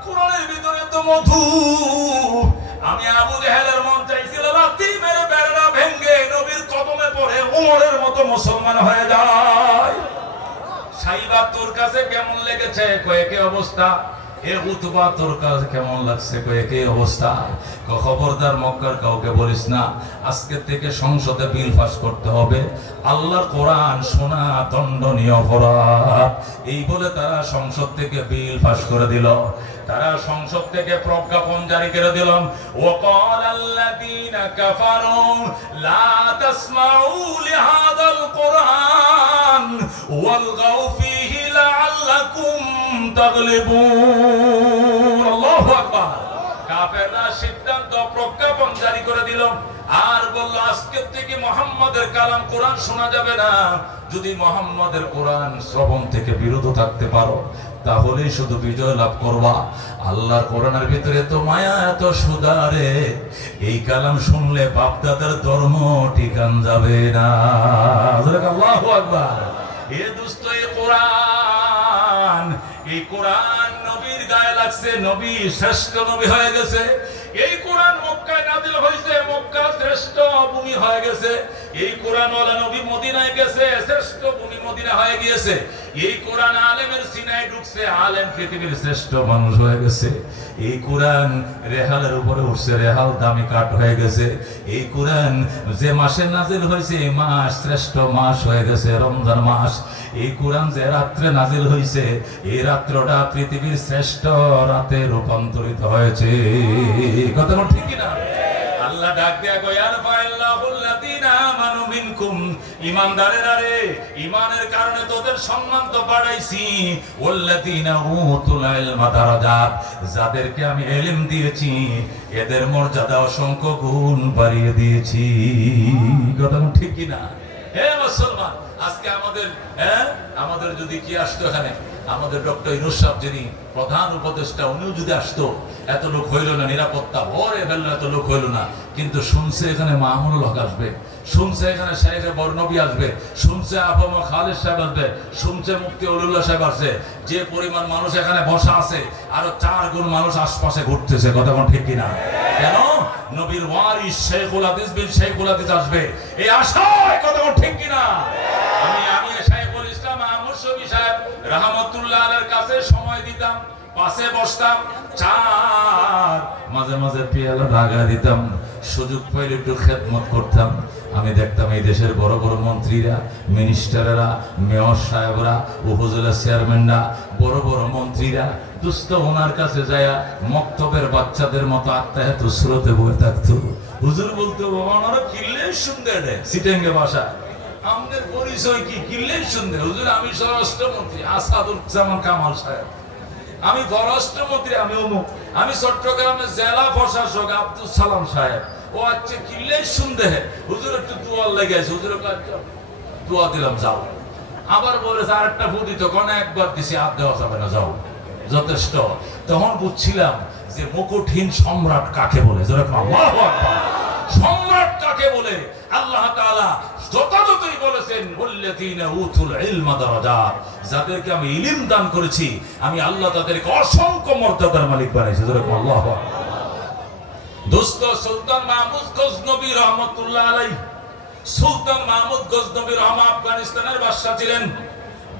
কোরআনের ভিতরে এত মধু। আমি আবু জাহেলের মন চাইছিল লাথি মেরে বেড়া ভেঙে নবীর কদমে পড়ে ওমরের মতো মুসলমান হয়ে যায়। সাইবা, তোর কাছে কেমন লেগেছে? কয়ে কি অবস্থা? এ উতবা, তোর কাছে কেমন লাগছে? কয়ে কি অবস্থা? খবরদার মক্কার কাউকে বলিস না, আজকে থেকে সংসদে বিল পাস করতে হবে, আল্লাহর কোরআন শোনা দণ্ডনীয় অপরাধ। এই বলে তারা সংসদ থেকে বিল পাস করে দিল। তারা সংসদ থেকে প্রজ্ঞাপন জারি করে দিল, ওয়াকাল আল্লাযীনা কাফারু লা তাসমাউ লিহাযাল কোরআন ওয়ালগাউ ফীহি লাআল্লাকুম তাগলিবুন। আল্লাহু আকবার। কাফেররা সিদ্ধান্ত, প্রজ্ঞাপন জারি করে দিল, আর বলল আজকে থেকে মুহাম্মাদের কালাম কোরআন শোনা যাবে না। যদি মুহাম্মাদের কোরআন শ্রবণ থেকে বিরত থাকতে পারো, তাহলেই শুধু বিজয় লাভ করবা। আল্লাহর কোরআনের ভিতরে এত মায়া, এত সুদারে, এই কালাম শুনলে বাপদাদার ধর্ম ঠিকান যাবে না। আল্লাহু আকবার। এ দোস্ত, এই কোরআন, এই কোরআন নবীর গায়ে লাগছে, নবী শ্রেষ্ঠ নবী হয়ে গেছে। এই কোরআন মক্কায় নাযিল হয়েছে, মক্কা শ্রেষ্ঠ ভূমি হয়ে গেছে। এই কোরআন ওয়ালা নবী মদিনায় গেছে, শ্রেষ্ঠ ভূমি মদিনা হয়ে গিয়েছে। এই কোরআন আলেমের সিনায় ঢুকছে, আলেম পৃথিবীর শ্রেষ্ঠ মানুষ হয়ে গেছে। এই কোরআন রেহালের উপরে উঠছে, রেহাল দামি কাঠ হয়ে গেছে। এই কোরআন যে মাসে নাজিল হয়েছে, এই মাস শ্রেষ্ঠ মাস হয়ে গেছে, রমজান মাস। এই কোরআন যে রাত্রে নাজিল হয়েছে, এই রাত্রটা পৃথিবীর শ্রেষ্ঠ রাতে রূপান্তরিত হয়েছে। কথা ঠিক কিনা? আল্লাহ ডাক দেয়া কয়ার ফাইল্লাহুল্লাযীনা আমানু মিনকুম, ঈমানদারেরা রে, ঈমানের কারণে তোদের সম্মান তো বাড়াইছি। ওয়াল্লাযীনা উতুল ইলমা দারাজাত, যাদেরকে আমি ইলম দিয়েছি, এদের মর্যাদা অসংখ্য গুণ বাড়িয়ে দিয়েছি। কথা ঠিক কিনা? হে মুসলমান, আজকে আমাদের যদি কি আসতো এখানে, আমাদের ডক্টর ইউনূস সাহেব যিনি প্রধান উপদেষ্টা, উনিও যদি আসতো এত লোক হইল না, নিরাপত্তা ভরে ফেললো এত লোক হইল না। কিন্তু শুনছে এখানে মামুনুল হক আসবে, শুনছে এখানে শেখ বর্ণবী আসবে, শুনছে আফামা খালেদ সাহেব আসবে, শুনছে মুফতি ওলিউল্লাহ সাহেব আসছে। যে পরিমাণ মানুষ এখানে বসা আছে, আরো 4 গুণ মানুষ আশপাশে ঘুরতেছে। কথা কোন ঠিক কিনা? কেন? নবীর ওয়ারিস শেখুল হাদিস বিন শেখুল হাদিস আসবে, এই আশায়। কথা কোন ঠিক কিনা? আমি শাইখুল ইসলাম আহমদ শফী সাহেব রাহমাতুল্লাহ আলাইহির কাছে সময় দিতাম, পাশে বসতাম, মাঝে মাঝে পেয়ালা ঢাকা দিতাম, সুযোগ পাইলে একটু খেদমত করতাম। আমি দেখতাম এই দেশের বড় বড় মন্ত্রীরা, মিনিস্টাররা, মেয়র সাহেবরা, উপজেলা চেয়ারম্যানরা, বড় বড় মন্ত্রীরা দুস্থ ওনার কাছে যায় মক্তবের বাচ্চাদের মতো আত্মায়াত স্রোতে বয়ে থাকতো। হুজুর বলতো, বাবা ওনারা কিল্লেই শুনতে দেয় সিটেঙ্গে বাসা, আমাদের পরিচয় কি? কিল্লেই শুনতে। হুজুর আমি স্বরাষ্ট্রমন্ত্রী আসাদুজ্জামান কামাল সাহেব, আমি পররাষ্ট্রমন্ত্রী, আমি অমুক, আমি চট্টগ্রামের জেলা প্রশাসক আব্দুল সালাম সাহেব। ও আচ্ছা, কিল্লেই শুনতে। হুজুর একটু দোয়ার লেগে আছে, হুজুর দোয়া দিলাম, যাও। আবার বলেছে আরেকটা ফু দিত, কোন একবার দিছি, আর দেওয়া যাবে না, যাও, যথেষ্ট। তখন বুঝছিলাম যে মুকুটহীন সম্রাট কাকে বলে। আল্লাহু আকবার। সম্রাট কাকে বলে? আল্লাহ তাআলা যথাযথই বলেছেন, ওয়াল্লাযীনা উতুল ইলমা দারাজাত, যাদেরকে আমি ইলম দান করেছি আমি আল্লাহ তাদেরকে অসংখ্য মর্যাদার মালিক বানাইছি। আল্লাহু আকবার। দোস্ত, সুলতান মাহমুদ গজনবী রহমাতুল্লাহ আলাইহি, সুলতান মাহমুদ গজনবী রহমা আফগানিস্তানের বাদশা ছিলেন।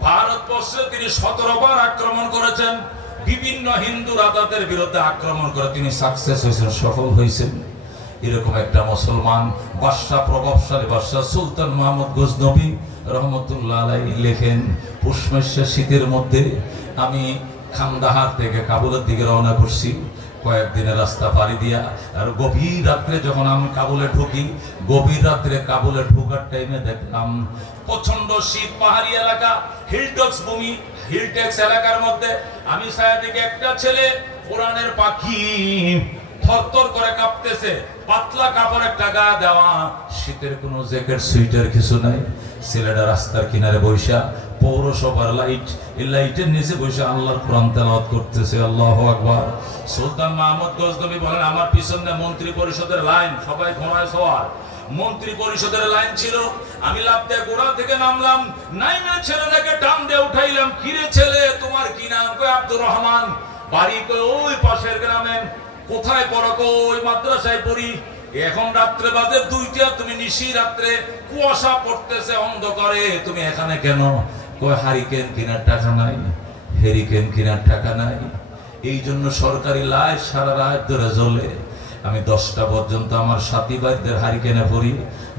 ভারতবর্ষে তিনি 17 বার আক্রমণ করেছেন। বিভিন্ন হিন্দু রাজাদের বিরুদ্ধে আক্রমণ করে তিনি সাকসেস হয়েছেন, সফল হয়েছেন। এরকম একটা মুসলমান বাদশা, প্রভাবশালী বাদশা সুলতান মাহমুদ গজনবী রহমতুল্লাহ আলাইহি লেখেন, পুষ মাসের শীতের মধ্যে আমি খান্দাহার থেকে কাবুলের দিকে রওনা করছি। কয়েকদিনের রাস্তা পাড়ি দিয়া, আর গভীর রাত্রে যখন আমি কাবুলে ঢুকি, গভীর রাত্রে কাবুলে ঢোকার টাইমে দেখলাম প্রচন্ড শীত, পাহাড়ি এলাকা, হিলটক্স ভূমি, হিলটেক্স এলাকার মধ্যে আমি ছায়া থেকে একটা ছেলে কোরআনের পাখি থরথর করে কাঁপতেছে, পাতলা কাপড় একটা গা দেওয়া, শীতের কোনো জ্যাকেট সুইটার কিছু নাই। ছেলেটা রাস্তার কিনারে বৈশা, পৌরসভার লাইট, এই লাইটের নিচে বসে আল্লাহর কোরআন তেলাওয়াত করতেছে। আল্লাহু আকবার। সুলতান মাহমুদ গজনবী বলেন, আমার পিছনে মন্ত্রী পরিষদের লাইন, সবাই ঘোড়ায় সওয়ার, মন্ত্রী পরিষদের লাইন ছিল। আমি লাফ দিয়ে ঘোড়া থেকে নামলাম, নাইমে ছেলেটাকে টান দিয়ে উঠাইলাম। কিরে ছেলে, তোমার কি নাম? কই আব্দুর রহমান। বাড়ি কই ওই পাশের গ্রামে। কোথায় পড়ো? ওই মাদ্রাসায় পড়ি। এখন রাত্রে বাজে 2টা, তুমি নিশি রাত্রে, কুয়াশা পড়তেছে অন্ধকারে, তুমি এখানে কেন? কই হারিকেন কেনার টাকা নাই, হেরিকেন কেনার টাকা নাই, এই জন্য সরকারি লাইট সারা রাত ধরে জ্বলে। আমি 10টা পর্যন্ত আমার সাথী ভাইদের হারিকেনে পড়ি,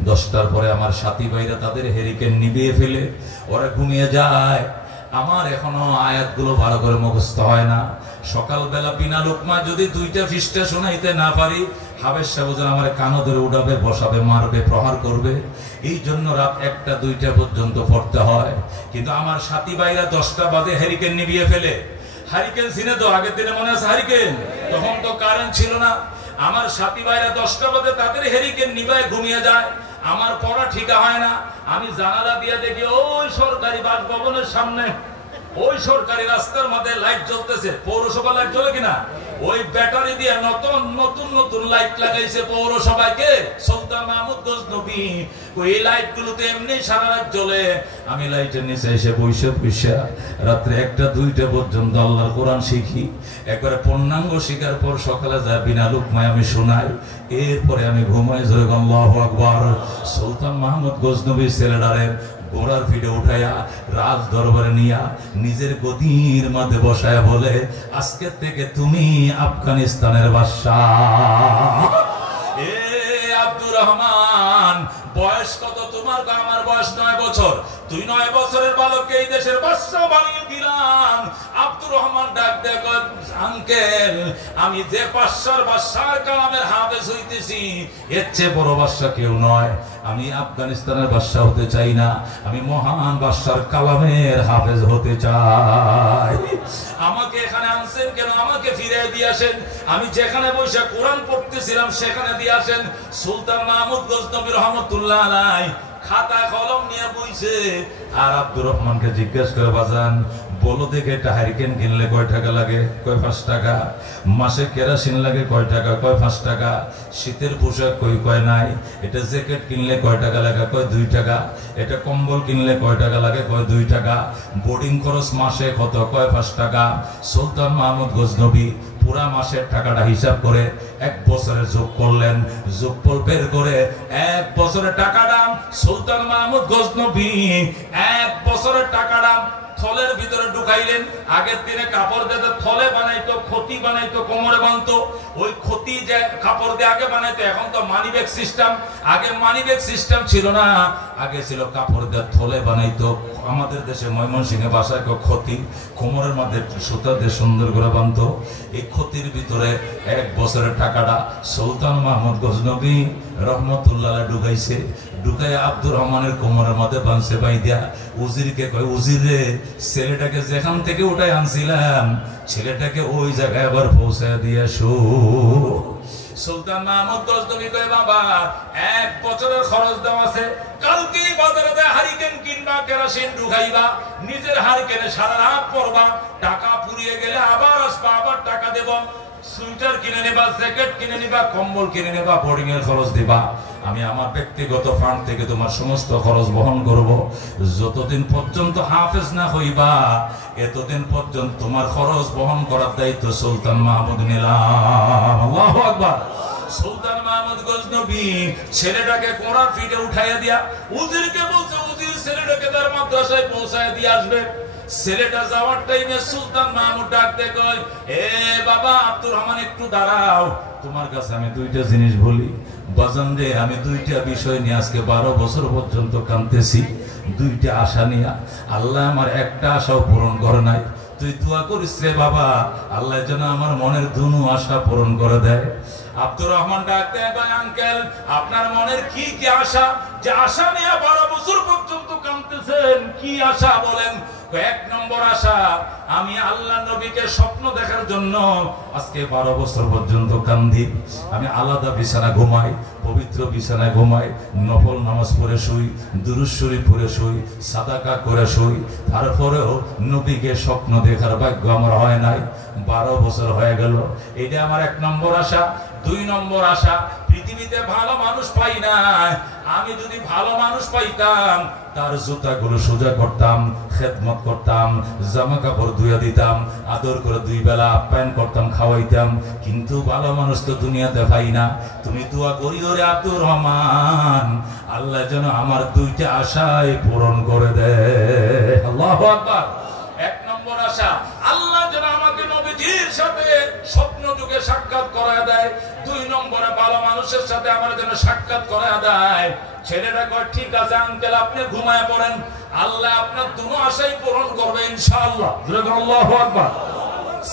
10টার পরে আমার সাথী ভাইরা তাদের হেরিকেন নিভিয়ে ফেলে, ওরা ঘুমিয়ে যায়। আমার এখনো আয়াতগুলো ভালো করে মুখস্থ হয় না। সকালবেলা বিনা লোকমা যদি 2টা পৃষ্ঠা শোনাইতে না পারি, হাবেশ সাহেব আমার কানো ধরে উঠাবে, বসাবে, মারবে, প্রহার করবে। এই জন্য রাত 1টা 2টা পর্যন্ত পড়তে হয়। কিন্তু আমার সাথী ভাইরা 10টা বাজে হেরিকেন নিভিয়ে ফেলে। হারিকেন চিনে তো? আগের দিনে মনে আছে হারিকেন? তখন তো কারেন্ট ছিল না। আমার সাথী ভাইরা 10টা বাজে তাদের হেরিকেন নিভায় ঘুমিয়ে যায়। আমার পড়া ঠিকা হয় না। আমি জানালা দিয়ে দেখি ওই সরকারি বাসভবনের সামনে, ওই সরকারি রাস্তার মধ্যে লাইট জ্বলতেছে। পৌরসভা লাইট জ্বলে কিনা? ওই ব্যাটারি দিয়ে নতুন নতুন নতুন লাইট লাগাইছে পৌরসভাকে সুলতান মাহমুদ গজনবী। ওই লাইট গুলোতে এমনি সারা রাত জ্বলে। আমি লাইটের নিচে এসে বসে রাত্রে 1টা 2টা পর্যন্ত আল্লাহর কোরআন শিখি। একবারে পূর্ণাঙ্গ শিখার পর সকালে যায় বিনা লোকমায় আমি শোনাই। এরপরে আমি ঘুমাই। জোরে আল্লাহু আকবার। সুলতান মাহমুদ গজনবী ছেলেটারে ঘোড়ার পিঠে উঠাইয়া রাজ দরবারে নিয়া নিজের গদির মধ্যে বসায়া বলে, আজকের থেকে তুমি আফগানিস্তানের বাদশাহ। এ আব্দুর রহমান, বয়স কত তোমার? আমার বয়স 9 বছর। তুই 9 বছরের বালককে এই দেশের বাদশা বানিয়ে দিলাম। আব্দুর রহমান ডাক দেখ, আঙ্কেল, আমি যে বাদশার কালামের হাফেজ হইতেছি, এর চেয়ে বড় বাদশা কেউ নয়। আমি আফগানিস্তানের বাদশা হতে চাই না, আমি মহান বাদশার কালামের হাফেজ হতে চাই। আমাকে এখানে আনছেন কেন? আমাকে ফিরে দিয়ে আসেন। আমি যেখানে বসে কোরআন পড়তেছিলাম সেখানে দিয়ে আসেন। সুলতান মাহমুদ গজনবী রহমতুল্লাহ আলাইহি খাতা কলম নিয়ে বইছে। আর আব্দুর রহমানকে জিজ্ঞেস করে, বাজান বলো দেখে একটা হারিকেন কিনলে কয় টাকা লাগে? কয় 5 টাকা। মাসে কেরাসিন লাগে কয় টাকা? কয় 5 টাকা। শীতের পোশাক কয় নাই। এটা জ্যাকেট কিনলে কয় টাকা লাগে? কয় 2 টাকা। এটা কম্বল কিনলে কয় টাকা লাগে? কয় 2 টাকা। বোর্ডিং খরচ মাসে কত? কয় 5 টাকা। সুলতান মাহমুদ গজনবী পুরা মাসের টাকাটা হিসাব করে 1 বছরে যোগ করলেন, যোগফল বের করে 1 বছরের টাকাটা সুলতান মাহমুদ গজনবী 1 বছরের টাকাটা থলের ভিতরে ঢুকাইলেন। আগের দিনে কাপড় দিয়ে থলে বানাইতো, খতি বানাইতো, কোমরে বাঁধতো। ওই খতি যে কাপড় দিয়ে আগে বানাইতো, এখন তো মানিব্যাগ সিস্টেম। আগে মানিব্যাগ সিস্টেম ছিল না, আগে ছিল কাপড় দিয়ে থলে বানাইতো। আমাদের দেশে ময়মনসিংহে ভাষায় খতি, কোমরের মধ্যে সুতা দিয়ে সুন্দর করে বাঁধতো। এই খতির ভিতরে 1 বছরের টাকাটা সুলতান মাহমুদ গজনবী রহমতুল্লাহ ঢুকাইছে। ঢুকাই আব্দুর রহমানের কোমরের মধ্যে বাঁধছে। বাইদিয়া উজিরকে কয়, উজির রে, ছেলেটাকে যেখান থেকে উঠাই আনছিলাম ছেলেটাকে ওই জায়গায় আবার পৌঁছায় দিয়ে আসো। সুলতান মাহমুদ গজনবী কয়, বাবা 1 বছরের খরচ দেওয়া আছে, কালকে বাজারে যায় হারিকেন কিনবা, কেরোসিন ঢুকাইবা, নিজের হারিকেনে সারা রাত পড়বা, টাকা ফুরিয়ে গেলে আবার আসবা, আবার টাকা দেব। সুইটার কিনে নেবা, জ্যাকেট কিনে নিবা, কম্বল কিনে নেবা, বোর্ডিং এর খরচ দিবা। আমি আমার ব্যক্তিগত ফান্ড থেকে তোমার সমস্ত খরচ বহন করব। যতদিন পর্যন্ত হাফেজ না হইবা এতদিন পর্যন্ত তোমার খরচ বহন করার দায়িত্ব সুলতান মাহমুদ নিলাম। আল্লাহু আকবার। সুলতান মাহমুদ গজনবী ছেলেটাকে কোড়ার ফিটে উঠাইয়া দিয়া উজিরকে বলছে, উজির ছেলেটাকে তার মাদ্রাসায় পৌঁছায় দিয়ে আসবে। ছেলেটা যাওয়ার টাইমে সুলতান মাহমুদ ডাকতে কয়, এ বাবা আব্দুর রহমান একটু দাঁড়াও, তোমার কাছে আমি 2টা জিনিস বলি। বাজান রে, আমি 2টা বিষয় নিয়ে আজকে 12 বছর পর্যন্ত কাঁদতেছি, 2টা আশা নিয়ে। আল্লাহ আমার একটা আশাও পূরণ করে নাই। তুই দোয়া করিস রে বাবা, আল্লাহ যেন আমার মনের দুনো আশা পূরণ করে দেয়। আব্দুর রহমান ডাকতে কয়, আঙ্কেল আপনার মনের কি কি আশা, যে আশা নিয়ে 12 বছর পর্যন্ত কাঁদতেছেন, কি আশা বলেন? 1 নম্বর আশা, আমি আল্লাহ নবীকে স্বপ্ন দেখার জন্য আজকে 12 বছর পর্যন্ত কান্দি। আমি আলাদা বিছানা ঘুমাই, পবিত্র বিছানায় ঘুমাই, নফল নামাজ পড়ে শুই, দুরূদ শরীফ পড়ে শুই, সাদাকা করে শুই, তারপরেও নবীকে স্বপ্ন দেখার ভাগ্য আমার হয় নাই। 12 বছর হয়ে গেল। এটা আমার 1 নম্বর আশা। 2 নম্বর আশা, পৃথিবীতে ভালো মানুষ পাই না, আমি যদি ভালো মানুষ পাইতাম তার জুতাগুলো সোজা করতাম, খেদমত করতাম, জামা কাপড় ধুইয়া দিতাম, আদর করে 2 বেলা আপ্যায়ন করতাম, খাওয়াইতাম। কিন্তু ভালো মানুষ তো দুনিয়াতে পাই না। তুমি দোয়া করিও রে আব্দুর রহমান, আল্লাহ যেন আমার 2টা আশাই পূরণ করে দেয়। আল্লাহু আকবার। 1 নম্বর আশা, আল্লাহ যেন আমাকে নবীজির সাথে স্বপ্ন যুগে সাক্ষাৎ করায় দেয়। 2 নম্বরে ভালো মানুষের সাথে আমার যেন সাক্ষাৎ করায় দেয়। ছেলেটা কয়, ঠিক আছে আঙ্কেল আপনি ঘুমায় পড়েন, আল্লাহ আপনার দুটো আশাই পূরণ করবে ইনশাআল্লাহ। আল্লাহু আকবার।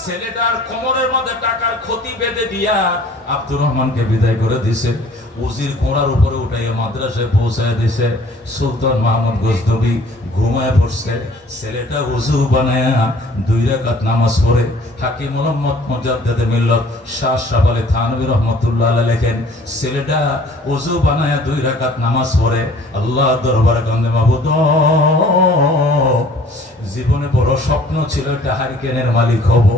ছেলেটার কোমরের মধ্যে টাকার ক্ষতি বেঁধে দিয়া আব্দুর রহমানকে বিদায় করে দিছে। উজির ঘোড়ার উপরে উঠাইয়া মাদ্রাসায় পৌঁছায় দিছে। সুলতান মাহমুদ গজনবী ঘুমায় পড়ছে। ছেলেটা উজু বানায়া 2 রাকাত নামাজ পড়ে। হাকিম মোহাম্মদ মুজাদ্দিদ মিল্লাত শাহ আশরাফ আলী থানভী রাহমাতুল্লাহ আলাইহি লেখেন, ছেলেটা উজু বানায়া 2 রাকাত নামাজ পড়ে আল্লাহ দরবারে কান্দে, মাবুদ জীবনে বড় স্বপ্ন ছিল একটা হারিকেনের মালিক হব।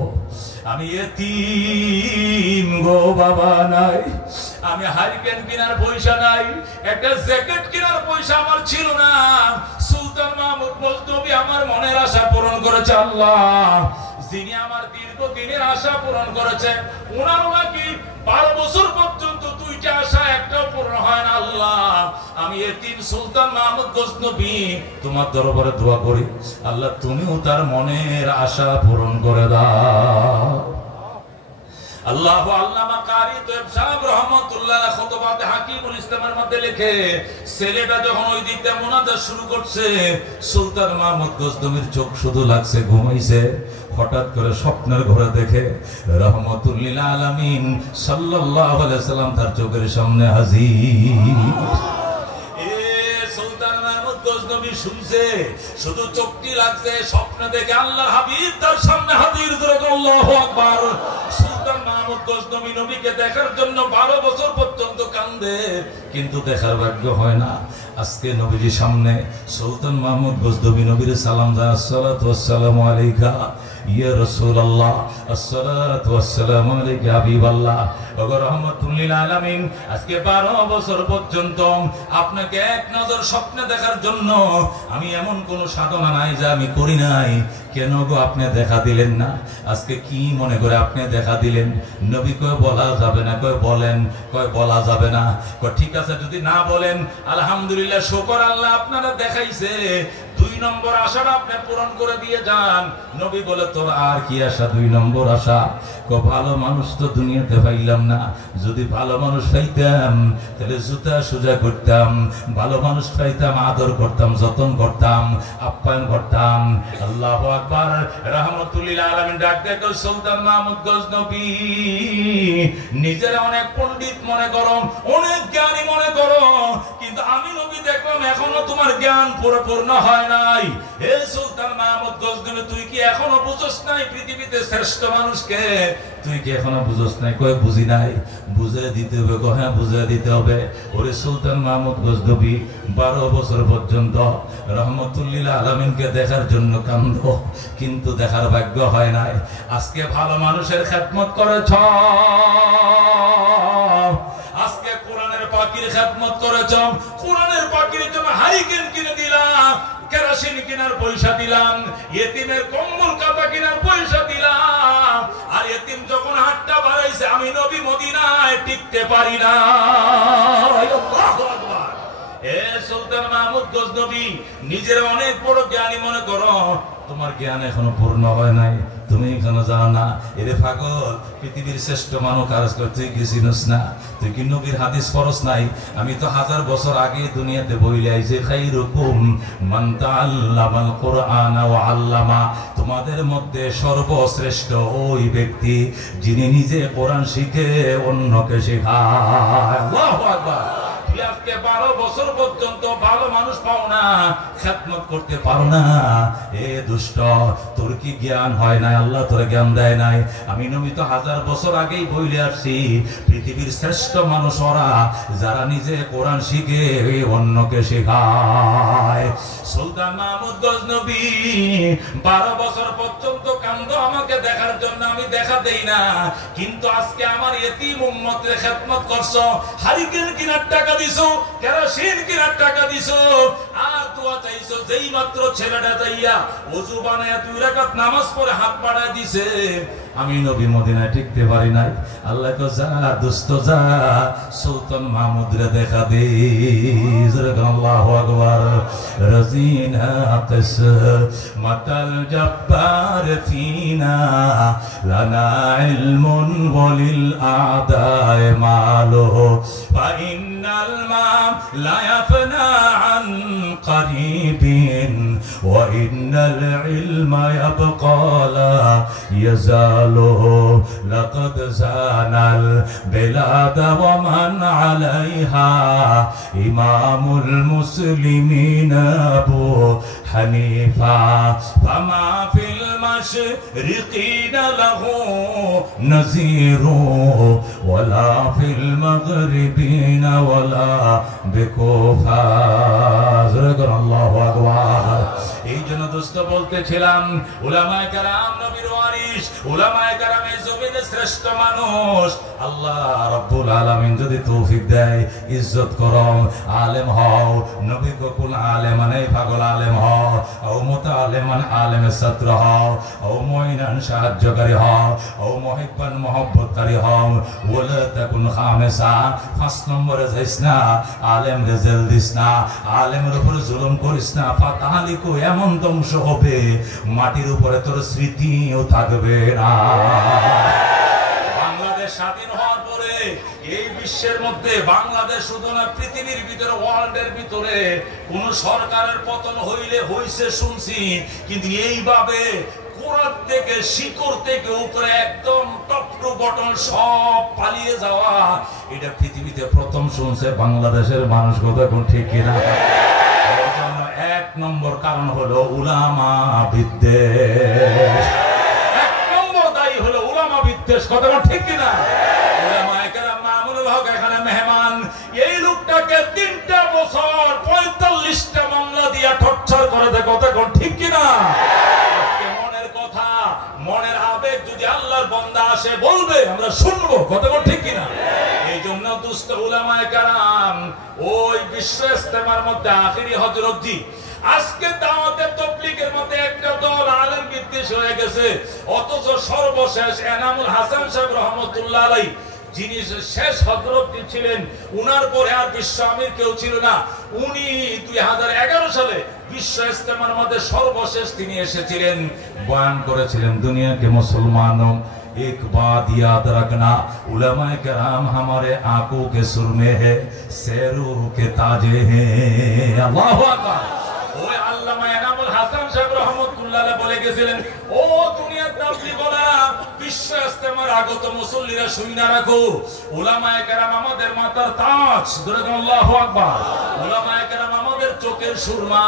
আমি এতিম গো, বাবা নাই, আমি হারিকেন কেনার পয়সা নাই, একটা জ্যাকেট কেনার পয়সা আমার ছিল না। সুলতান মাহমুদ গজনবী আমার মনের আশা পূরণ করেছে। আল্লাহ যিনি আমার দীর্ঘদিনের আশা পূরণ করেছে, ওনার নাকি 12 বছর পর্যন্ত 2টা আশা একটাও পূরণ হয় না। আল্লাহ আমি এতিম সুলতান মাহমুদ গজনবী তোমার দরবারে দোয়া করি, আল্লাহ তুমিও তার মনের আশা পূরণ করে দাও। আল্লাহ আল্লামা কারি তৈয়ব সাহেব রাহমাতুল্লাহ আলাইহি খুতবাতে হাকিমুল ইসলামের মধ্যে লেখে, ছেলেটা যখন ওই দিকটা মুনাজাত শুরু করছে, সুলতান মাহমুদ গজনবীর চোখ শুধু লাগছে ঘুমাইছে। হঠাৎ করে স্বপ্নের ঘরে দেখে রাহমাতুল লিল আলামিন সাল্লাল্লাহু আলাইহি সাল্লাম তার চোখের সামনে হাজির। সুলতান মাহমুদ গজনবী শুনছে, শুধু চোখটি লাগছে, স্বপ্ন দেখে আল্লাহর হাবিব তার সামনে হাজির। আল্লাহু আকবার। সুলতান মাহমুদ মাহমুদ গজনবী নবীকে দেখার জন্য 12 বছর পর্যন্ত কান্দে, কিন্তু দেখার ভাগ্য হয় না। আজকে নবীর সামনে সুলতান মাহমুদ গজনবী নবীর সালাম দেয়, আসসালাতু ওয়াসসালামু আলাইকা ইয়া রাসূলুল্লাহ, আসসালাতু ওয়াসসালামু আলাইকা হাবিবাল্লাহ, ওগো রাহমাতুল লিল আলামিন। আজকে 12 বছর পর্যন্ত আপনাকে এক নজর স্বপ্নে দেখার জন্য আমি এমন কোন সাধনা নাই যা আমি করি নাই, কেন গো আপনি দেখা দিলেন না? আজকে কি মনে করে আপনি দেখা দিলেন? নবী কয় বলা যাবে না, কয় বলেন, কয় বলা যাবে না। কয় ঠিক আছে, যদি না বলেন আলহামদুলিল্লাহ, শুকর আল্লাহ আপনারা দেখাইছে, 2 নম্বর আশাটা আপনি পূরণ করে দিয়ে যান। নবী বলে তোর আর কি আশা, 2 নম্বর আশা? কয় ভালো মানুষ তো দুনিয়াতে পাইলাম না, যদি ভালো মানুষ পাইতাম তাহলে জুতা সোজা করতাম, ভালো মানুষ পাইতাম আদর করতাম, যত্ন করতাম, আপ্যায়ন করতাম। আল্লাহু আকবার। রাহমাতুল লিল আলামিন ডাক দেখো সুলতান মাহমুদ গজনবী নিজের অনেক পণ্ডিত মনে করো, অনেক জ্ঞানী মনে করো, কিন্তু আমি নবী দেখলাম এখনো তোমার জ্ঞান পরিপূর্ণ হয় নাই। হে সুলতান মাহমুদ গজনবী, তুই কি এখনো বুঝছ নাই পৃথিবীতে শ্রেষ্ঠ মানুষকে? তুই কি এখনো বুঝছ নাই? কয় বুঝি নাই। বুঝে দিতে হবে। কয় হ্যাঁ বুঝে দিতে হবে। ওরে সুলতান মাহমুদ গজনবী 12 বছর পর্যন্ত রাহমাতুল লিল আলামিনকে দেখার জন্য কান্দ, কিন্তু দেখার ভাগ্য হয় নাই। আজকে ভালো মানুষের খেদমত করেছ, আজকে কোরআনের পাখির খেদমত করেছ, কোরআনের পাখির জন্য হারিকেন কিনে দিলাম, কেরোসিন কেনার পয়সা দিলাম, ইতিমের কম্বল কাপড় কেনার পয়সা দিলাম, আর ইতিম যখন হাতটা বাড়াইছে আমি নবী মদিনায় টিকতে পারি না। আল্লাহু আকবার। এ সুলতান মাহমুদ গজনবী নিজের অনেক বড় জ্ঞানী মনে করো, তোমার জ্ঞান এখনো পূর্ণ হয় নাই, তুমি এখনো জানো না। এরে পাগল, পৃথিবীর শ্রেষ্ঠ মানব কাজ করে তুই কি চিনস না? তুই কি নবীর হাদিস পড়স নাই? আমি তো 1000 বছর আগে দুনিয়াতে বইলে আইছে, খাইরুকুম মান তাআল্লামাল কুরআনা ওয়া আল্লামা, তোমাদের মধ্যে সর্বশ্রেষ্ঠ ওই ব্যক্তি যিনি নিজে কোরআন শিখে অন্যকে শেখায়। আল্লাহু আকবার। আজকে 12 বছর পর্যন্ত ভালো মানুষ পাও না, খেদমত করতে পারো না। এ দুষ্ট, তোর কি জ্ঞান হয় না? আল্লাহ তোর জ্ঞান দেয় নাই? আমি নবী তো 1000 বছর আগেই বইলে আসছি, পৃথিবীর শ্রেষ্ঠ মানুষ ওরা যারা নিজে কোরআন শিখে অন্যকে শেখায়। সুলতান মাহমুদ গজনবী 12 বছর পর্যন্ত কান্দ আমাকে দেখার জন্য, আমি দেখা দেই না, কিন্তু আজকে আমার ইতিম উম্মতের খেদমত করছো, হারিকেন কিনার টাকা দিছো, কেরোসিন কিনার টাকা দিছো, আর দোয়া চাইছো। যেই মাত্র ছেলেটা যাইয়া ওযু বানায়া 2 রাকাত নামাজ পড়ে হাত বাড়ায় দিছে, আমি নবী মদিনায় টিকতে পারি নাই। আল্লাহ কো যা দোস্ত যা, সুলতান মাহমুদ রে দেখা দে। আল্লাহু আকবার। রাজিনা কিস মাতাল জব্বার ফিনা, লানা ইলমুন ওয়ালিল আদায় মালো, ফা ইন্নাল মাম লা ইয়াফনা আন করিবিন, ওয়া ইন্নাল ইলমা ইয়াবকা লা ইয়াজালু, লাকাদ জানাল বিলাদ ওয়া মান আলাইহা, ইমামুল মুসলিমিন আবু হানিফা, ফামা ফিল মাশরিকিনা লাহু নাযীরু, ওয়ালা ফিল মাগরিবিনা ওয়ালা বিকুফা। আল্লাহু আকবার। এই জন্য দোস্ত বলতেছিলাম, উলামায়ে কেরাম নবীর ওয়ারিস, উলামায়ে কেরাম এই জমিনের শ্রেষ্ঠ মানুষ। আল্লাহ রাব্বুল আলামিন যদি তৌফিক দেয়, ইজ্জত করো, আলেম হও। নবী ককুল আলেমান, এই পাগল আলেম হও, ও মুতাআল্লিমান আলেমের ছাত্র হও, ও মুইনান সাহায্যকারী হও, ও মুহিব্বান মহব্বতকারী হও। ওয়ালা তাকুন খামিসা, 5 নম্বরে যাইস না, আলেম রেজাল দিস না, আলেমের উপর জুলুম করিস না। ফাতাহালিকু, এমন ধ্বংস হবে মাটির উপরে তোর স্মৃতিও থাকবে না। বাংলাদেশ স্বাধীন হওয়ার পরে এই বিশ্বের মধ্যে বাংলাদেশ শুধু না, পৃথিবীর ভিতরে, ওয়ার্ল্ডের ভিতরে কোন সরকারের পতন হইলে হইছে শুনছি, কিন্তু এইভাবে কোরআন থেকে শিকড় থেকে উপরে একদম টপ টু বটন সব পালিয়ে যাওয়া, এটা পৃথিবীতে প্রথম শুনছে বাংলাদেশের মানুষ। কথা কোন ঠিক কিনা? এর জন্য 1 নম্বর কারণ হলো উলামা বিদ্বেষ। 1 নম্বর দায়ী হলো উলামা বিদ্বেষ। কথা ঠিক কিনা? টর্চার করে দেয়, কথা কোন ঠিক কিনা? মনের কথা, মনের আবেগ যদি আল্লাহর বান্দা আসে বলবে আমরা শুনবো, কথা কোন ঠিক কিনা? এই জন্য দুস্থ উলামায়ে কেরাম ওই বিশ্ব ইজতেমার মধ্যে আখিরি হযরত জি আজকে দাওয়াতে তাবলীগের মধ্যে একটা দল আলেম বিদ্বেষ হয়ে গেছে, অথচ সর্বশেষ এনামুল হাসান সাহেব রহমতুল্লাহ আলাইহি যিনি শেষ হযরত ছিলেন, উনার পরে আর বিশ্ব আমির কেউ ছিল না। উনি 2011 সালে বিশ্ব ইজতেমার মধ্যে সর্বশেষ তিনি এসেছিলেন, বয়ান করেছিলেন দুনিয়াকে মুসলমানों एक बात याद रखना, उलमाए कराम हमारे आंखों के सुरमे है, सैरों के ताजे हैं। अल्लाहु अकबर। ওই আল্লামা এনামুল হাসান সাহেব রহমতুল্লাহ আলাইহি বলে গেছিলেন, ও দুনিয়ার তাবলীগরা, বিশ্ব ইজতেমার আগত মুসল্লিরা শুইনা রাখো, উলামায়ে কেরাম আমাদের মাথার তাজ, ধরে বলুন আল্লাহু আকবার। উলামায়ে কেরাম আমাদের চোখের সুরমা,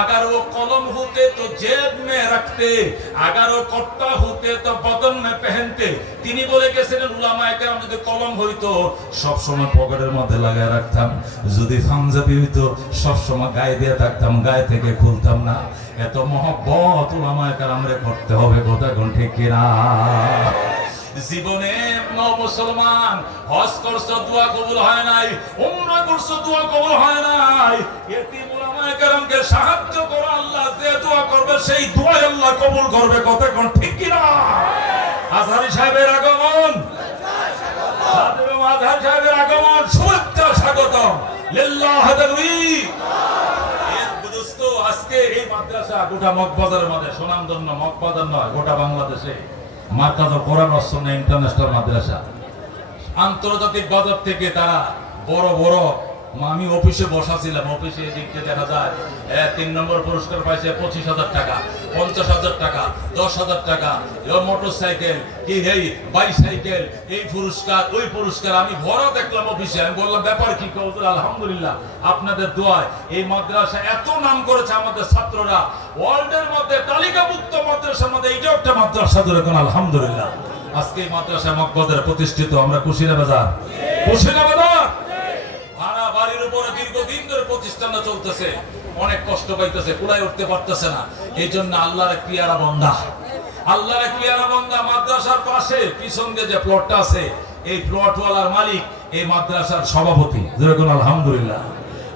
अगर वो कलम होते तो जेब में रखते, अगर वो कट्टा होते तो बदन में पहनते। তিনি বলে গেছিলেন উলামায়ে কেরাম যদি কলম হইতো সব সময় পকেটের মধ্যে লাগায় রাখতাম, যদি পাঞ্জাবি হইতো সব সময় গায়ে দিয়ে থাকতাম, গায়ে থেকে খুলতাম না। এত মহব্বত উলামায়ে কেরামরে করতে হবে, কথা কোন ঠিক কিনা? জীবনে মুসলমান হজ করছো দোয়া কবুল হয় নাই, উমরা করছো দোয়া কবুল হয় নাই, এতিম উলামায়ে কেরামকে সাহায্য করো, আল্লাহ যে দোয়া করবে সেই দোয়া আল্লাহ কবুল করবে, কথা কোন ঠিক কিনা? আজহারী সাহেবের আগমন, আজহার সাহেবের আগমন, শুভেচ্ছা স্বাগতম, লিল্লাহি তাকবীর। আজকে এই মাদ্রাসা গোটা মগবাজারের মধ্যে সুনামধন্য, মগবাজার নয় গোটা বাংলাদেশে মার্কাজুল কোরআন ওয়াস সুন্নাহ ইন্টারন্যাশনাল মাদ্রাসা, আন্তর্জাতিক বাজার থেকে তারা বড় বড়, আমি অফিসে বসা ছিলাম, অফিসে এদিকে দেখা যায় 3 নম্বর পুরস্কার পাইছে 25,000 টাকা, 50,000 টাকা, 10,000 টাকা, মোটরসাইকেল কি এই বাইসাইকেল, এই পুরস্কার ওই পুরস্কার। আমি ভরা দেখলাম অফিসে, আমি বললাম ব্যাপার কি? আলহামদুলিল্লাহ আপনাদের দোয়ায় এই মাদ্রাসা এত নাম করেছে, আমাদের ছাত্ররা ওয়ার্ল্ডের মধ্যে তালিকাভুক্ত মাদ্রাসার মধ্যে এইটা একটা মাদ্রাসা, ধরে কোন আলহামদুলিল্লাহ। আজকে এই মাদ্রাসা মগবাজারে প্রতিষ্ঠিত, আমরা খুশি না বাজার? খুশি না বাজার? ভাড়া বাড়ির উপরে দীর্ঘদিন ধরে প্রতিষ্ঠানটা চলতেছে, অনেক কষ্ট পাইতেছে, কুলায় উঠতে পারতেছে না। এই জন্য আল্লাহর এক পিয়ারা বান্দা, আল্লাহর এক পিয়ারা বান্দা মাদ্রাসার পাশে পিছন দিয়ে যে প্লটটা আছে, এই প্লটওয়ালার মালিক এই মাদ্রাসার সভাপতি, যেরকম আলহামদুলিল্লাহ।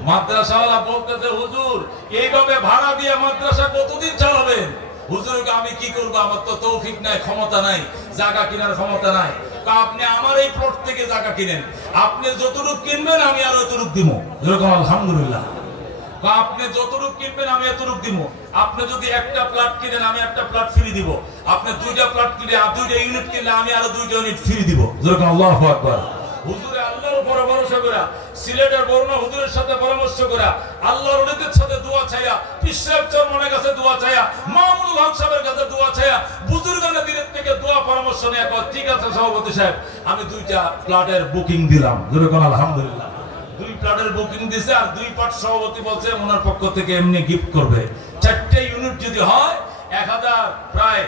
মাদ্রাসাওয়ালা বলতেছে, হুজুর এইভাবে ভাড়া দিয়ে মাদ্রাসা কতদিন চালাবেন? হুজুরকে আমি কি করবো, আমার তো তৌফিক নাই, ক্ষমতা নাই, জায়গা কেনার ক্ষমতা নাই। আপনি আমার এই প্লট থেকে জায়গা কিনেন, আপনি যতটুকু কিনবেন আমি আর অতটুকু দিব, যেরকম আলহামদুলিল্লাহ। আপনি যতটুকু কিনবেন আমি এতটুকু দিব, আপনি যদি একটা প্লট কিনেন আমি একটা প্লট ফ্রি দিব, আপনি 2টা প্লট কিনে 2টা ইউনিট কিনলে আমি আরো 2টা ইউনিট ফ্রি দিব, যেরকম আল্লাহু আকবার। হুজুরে আল্লাহর উপরে ভরসা করা, সিলেটের বর্ণা হুজুরের সাথে পরামর্শ করা, আল্লাহর ওলিদের সাথে দোয়া চাইয়া, পিসের চরমনের কাছে দোয়া চাইয়া, মামুনুল হক সাহেবের কাছে দোয়া চাইয়া, বুজুর্গানের দিনের থেকে দোয়া পরামর্শ নিয়ে ঠিক আছে সভাপতি সাহেব আমি 2টা প্লটের বুকিং দিলাম, যেরকম আলহামদুলিল্লাহ। 2 প্লটের বুকিং দিছে, আর 2 প্লট সভাপতি বলছে ওনার পক্ষ থেকে এমনি গিফট করবে। 4টে ইউনিট যদি হয় 1000 প্রায়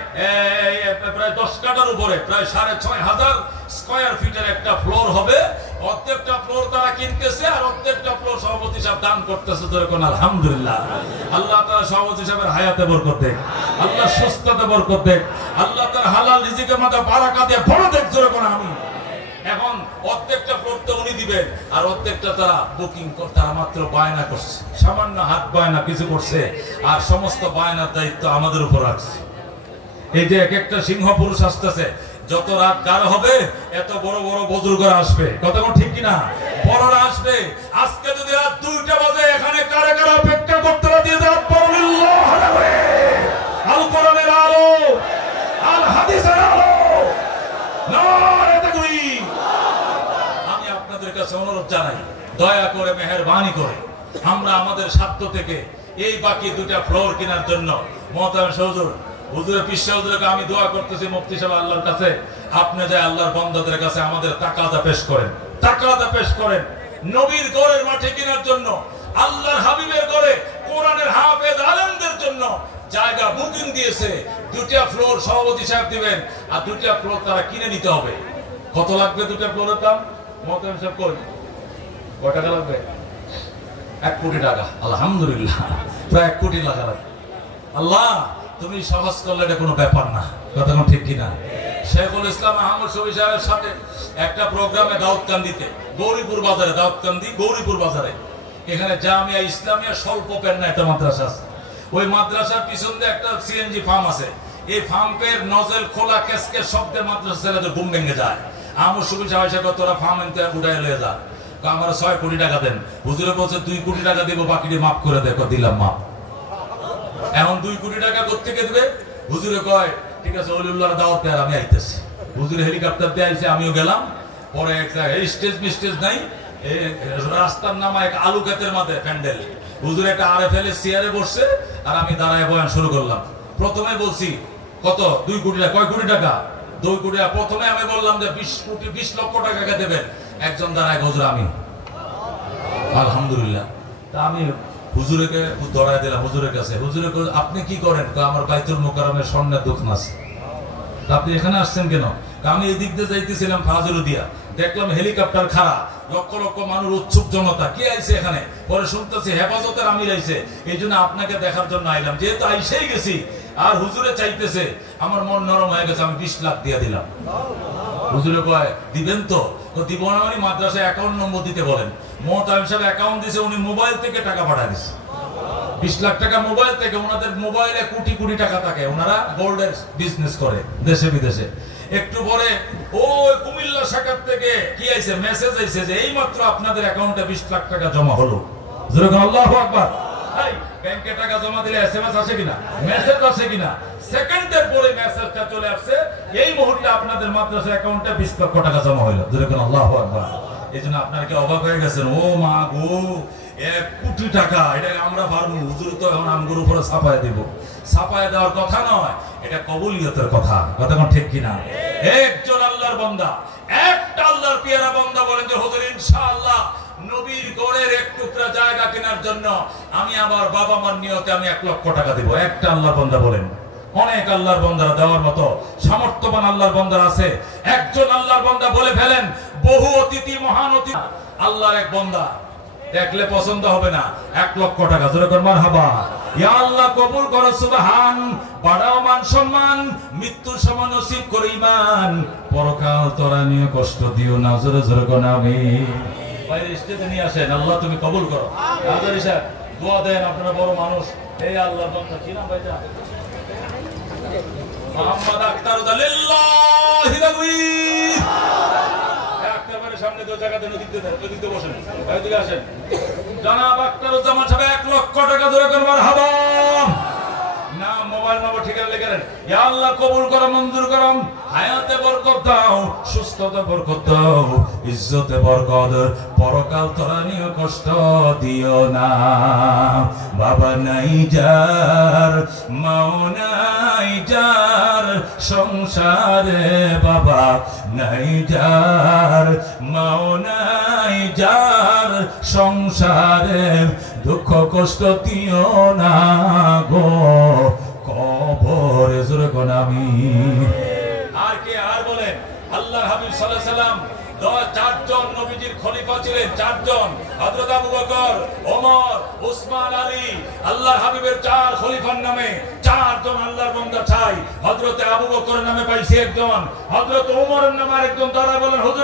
10 কাঠার উপরে প্রায় 6,500 স্কয়ার ফিটের একটা ফ্লোর হবে। প্রত্যেকটা ফ্লোর তারা কিনতেছে, আর প্রত্যেকটা ফ্লোর সভাপতি সাহেব দান করতেছে, যেরকম আলহামদুলিল্লাহ। আল্লাহ তাআলা সভাপতি সাহেবের হায়াতে বরকত দেখ, আল্লাহ সুস্থতা বরকত দেখ, আল্লাহ তার হালাল রিজিকের মধ্যে বারাকা দিয়ে বড় দেখ, যেরকম আমি। এখন প্রত্যেকটা ফ্লোর তো উনি দিবেন, আর প্রত্যেকটা তারা বুকিং তারা মাত্র বায়না করছে, সামান্য হাত বায়না কিছু করছে, আর সমস্ত বায়নার দায়িত্ব আমাদের উপর আছে। এই যে এক একটা সিংহ পুরুষ আসতেছে, যত রাত গাঢ় হবে এত বড় বড় বুজুর্গরা আসবে, কথা ঠিক কিনা? বড়রা আসবে। আজকে যদি রাত 2টা বাজে এখানে কারা কারা অপেক্ষা করতে রাজি আছে? আল কোরআনের আলো, আল হাদিসের আলো, নারে তাকবীর। আমি আপনাদের কাছে অনুরোধ জানাই, দয়া করে মেহেরবানি করে আমরা আমাদের স্বার্থ থেকে এই বাকি 2টা ফ্লোর কেনার জন্য মহতারাম হুজুর, হুজুরের পিসা হুজুরকে আমি দোয়া করতেছি মুফতি সাহেব আল্লাহর কাছে, আপনি যে আল্লাহর বান্দাদের কাছে আমাদের তাকাদা পেশ করেন, তাকাদা পেশ করেন নবীর ঘরের মাঠে কেনার জন্য, আল্লাহর হাবিবের ঘরে কোরআনের হাফেজ আলেমদের জন্য জায়গা বুকিং দিয়েছে। 2টা ফ্লোর সভাপতি সাহেব দিবেন, আর 2টা ফ্লোর তারা কিনে নিতে হবে। কত লাগবে 2টা ফ্লোরের দাম? মহতারাম সাহেব কই, কয় টাকা লাগবে? 1 কোটি টাকা। আলহামদুলিল্লাহ, প্রায় 1 কোটি টাকা লাগে। আল্লাহ তুমি সহজ করলে এটা কোনো ব্যাপার না, কথা কোন ঠিক কিনা? শেখুল ইসলাম আহমদ শফি সাহেবের সাথে একটা প্রোগ্রামে দাউদকান্দিতে, গৌরীপুর বাজারে, দাউদকান্দি গৌরীপুর বাজারে, এখানে জামিয়া ইসলামিয়া স্বল্প পেন্না একটা মাদ্রাসা আছে। ওই মাদ্রাসার পিছন দিয়ে একটা সিএনজি ফার্ম আছে। এই ফার্মের নজল খোলা কেসকের শব্দে মাদ্রাসা ছেলেদের ঘুম ভেঙে যায়। আহমদ শফি সাহেব তোরা ফার্ম এনতে উঠাই লয়ে যা, আমার 6 কোটি টাকা দেন। হুজুরে বলছে 2 কোটি টাকা দিব, বাকিটি মাফ করে দেখো। দিলাম মাফ। এখন 2 কোটি টাকা কোত্থেকে দিবে? হুজুরে কয় ঠিক আছে ওলিউল্লাহর দাওয়াত দেয়, আমি আইতেছি। হুজুরে হেলিকপ্টার দিয়ে আইছে, আমিও গেলাম। পরে একটা স্টেজ মিস্টেজ নাই, রাস্তার নামা এক আলু ক্ষেতের মাঝে প্যান্ডেল। হুজুর একটা আরএফএল এর চেয়ারে বসছে আর আমি দাঁড়ায় বয়ান শুরু করলাম। প্রথমে বলছি কত? 2 কোটি টাকা। কয় কোটি টাকা? 2 কোটি টাকা। প্রথমে আমি বললাম যে 20 লক্ষ টাকা দেবেন। একজন দাঁড়ায়, হুজুর আমি। আলহামদুলিল্লাহ। তা আমি হুজুরকে ধরাই দিলাম হুজুরের কাছে। হুজুরে আপনি কি করেন? আমার বাইতুল মোকাররমের স্বর্ণের দোকান আছে। আপনি এখানে আসছেন কেন? আমি এই দিক দিয়ে যাইতেছিলাম ফাজুরুদিয়া, দেখলাম হেলিকপ্টার খাড়া, লক্ষ লক্ষ মানুষ, উৎসুক জনতা। কে আইছে এখানে? পরে শুনতেছি হেফাজতের আমির আইছে, এই জন্য আপনাকে দেখার জন্য আইলাম। যেহেতু আইসেই গেছি আর হুজুরে চাইতেছে, আমার মন নরম হয়ে গেছে, আমি 20 লাখ দিয়ে দিলাম। হুজুরে কয় দিবেন তো? দিব না মানে মাদ্রাসায় অ্যাকাউন্ট নম্বর দিতে বলেন। মোহতামিম সাহেব অ্যাকাউন্ট দিছে, উনি মোবাইল থেকে টাকা পাঠায় দিছে। 20 লাখ টাকা মোবাইল থেকে। ওনাদের মোবাইলে কোটি কোটি টাকা থাকে, ওনারা গোল্ডের বিজনেস করে দেশে বিদেশে। একটু পরে ওই কুমিল্লা শাখার থেকে কি আইছে? মেসেজ আইছে যে এই মাত্র আপনাদের অ্যাকাউন্টে 20 লাখ টাকা জমা হলো। যেরকম আল্লাহু আকবার। এই ব্যাংকে টাকা জমা দিলে এসএমএস আসে কিনা, মেসেজ আসে কিনা? সেকেন্ডের পরে মেসেজটা চলে আসছে, এই মুহূর্তে আপনাদের মাদ্রাসা অ্যাকাউন্টে 20 লক্ষ টাকা জমা হলো। যেরকম আল্লাহু আকবার। এইজন্য আপনারা কি অবাক হয়ে গেছেন? ও মা গো, 1 কোটি টাকা! এটা আমরা পারবো? হুজুর তো এখন আমগুর উপরে ছাপায় দেব। ছাপায় দেওয়ার কথা নয়, এটা কবুলিয়তের কথা, কথা কোন ঠিক কিনা? একজন আল্লাহর বান্দা, একটা আল্লাহর পেয়ারা বান্দা বলেন যে হুজুর ইনশাআল্লাহ নবীর গড়ের 1 টুকরা জায়গা কেনার জন্য আমি আমার বাবা মার নিয়তে আমি 1 লক্ষ টাকা দেব। একটা আল্লাহর বান্দা বলেন। অনেক আল্লাহর বান্দারা দেওয়ার মতো সামর্থ্যবান আল্লাহর বান্দারা আছে। একজন আল্লাহর বান্দা বলে ফেলেন, বহু অতিথি মহান অতিথি আল্লাহর এক বান্দা, দেখলে পছন্দ হবে না, 1 লক্ষ টাকা। জোরে করে মারহাবা। ইয়া আল্লাহ কবুল করো, সুবহান। বাড়াও মান সম্মান, মৃত্যুর সময় নসিব করে ঈমান, পরকাল তোরা নিয়ে কষ্ট দিও না। জোরে জোরে কোন আমিন। ভাই স্টেজে নিয়ে আসেন, আল্লাহ তুমি কবুল করো। আজারি সাহেব দোয়া দেন, আপনারা বড় মানুষ। এই আল্লাহর বান্দা কি নাম ভাইটা? মোহাম্মদ আক্তার লিল্লাহি তাকবীর। একেবারে সামনে তো জায়গাতে নদীতে বসেন, এদিকে আসেন। জনাব আক্তারুজ্জামান সাহেব 1 লক্ষ টাকা ধরে করে মারহাবা। নাম, মোবাইল নম্বর, ঠিকানা লিখে দেন। ইয়া আল্লাহ কবুল করো, মঞ্জুর করো। হায়াতে বরকত দাও, সুস্থতা বরকত দাও, ইজ্জতে বরকত, পরকাল তোরা নিয়ে কষ্ট দিও না। বাবা নাই যার, মাও নাই যার সংসারে, বাবা নাই যার, মাও নাই যার সংসারে, দুঃখ কষ্ট দিও না গো কবরে। জোরে কোন আমিন। আর কে আর বলেন? আল্লাহর হাবিব সাল্লাল্লাহু আলাইহি সাল্লাম 4 জন নবীজির খলিফা ছিলেন। 4 জন, হযরত আবু বকর, ওমর, উসমান, আলী। আল্লাহর হাবিবের 4 খলিফার নামে 4 জন আল্লাহর বান্দা চাই। হযরত আবু বকরের নামে পাইছি একজন, হযরত ওমরের নামে আরেকজন। তারা বলেন হুজুর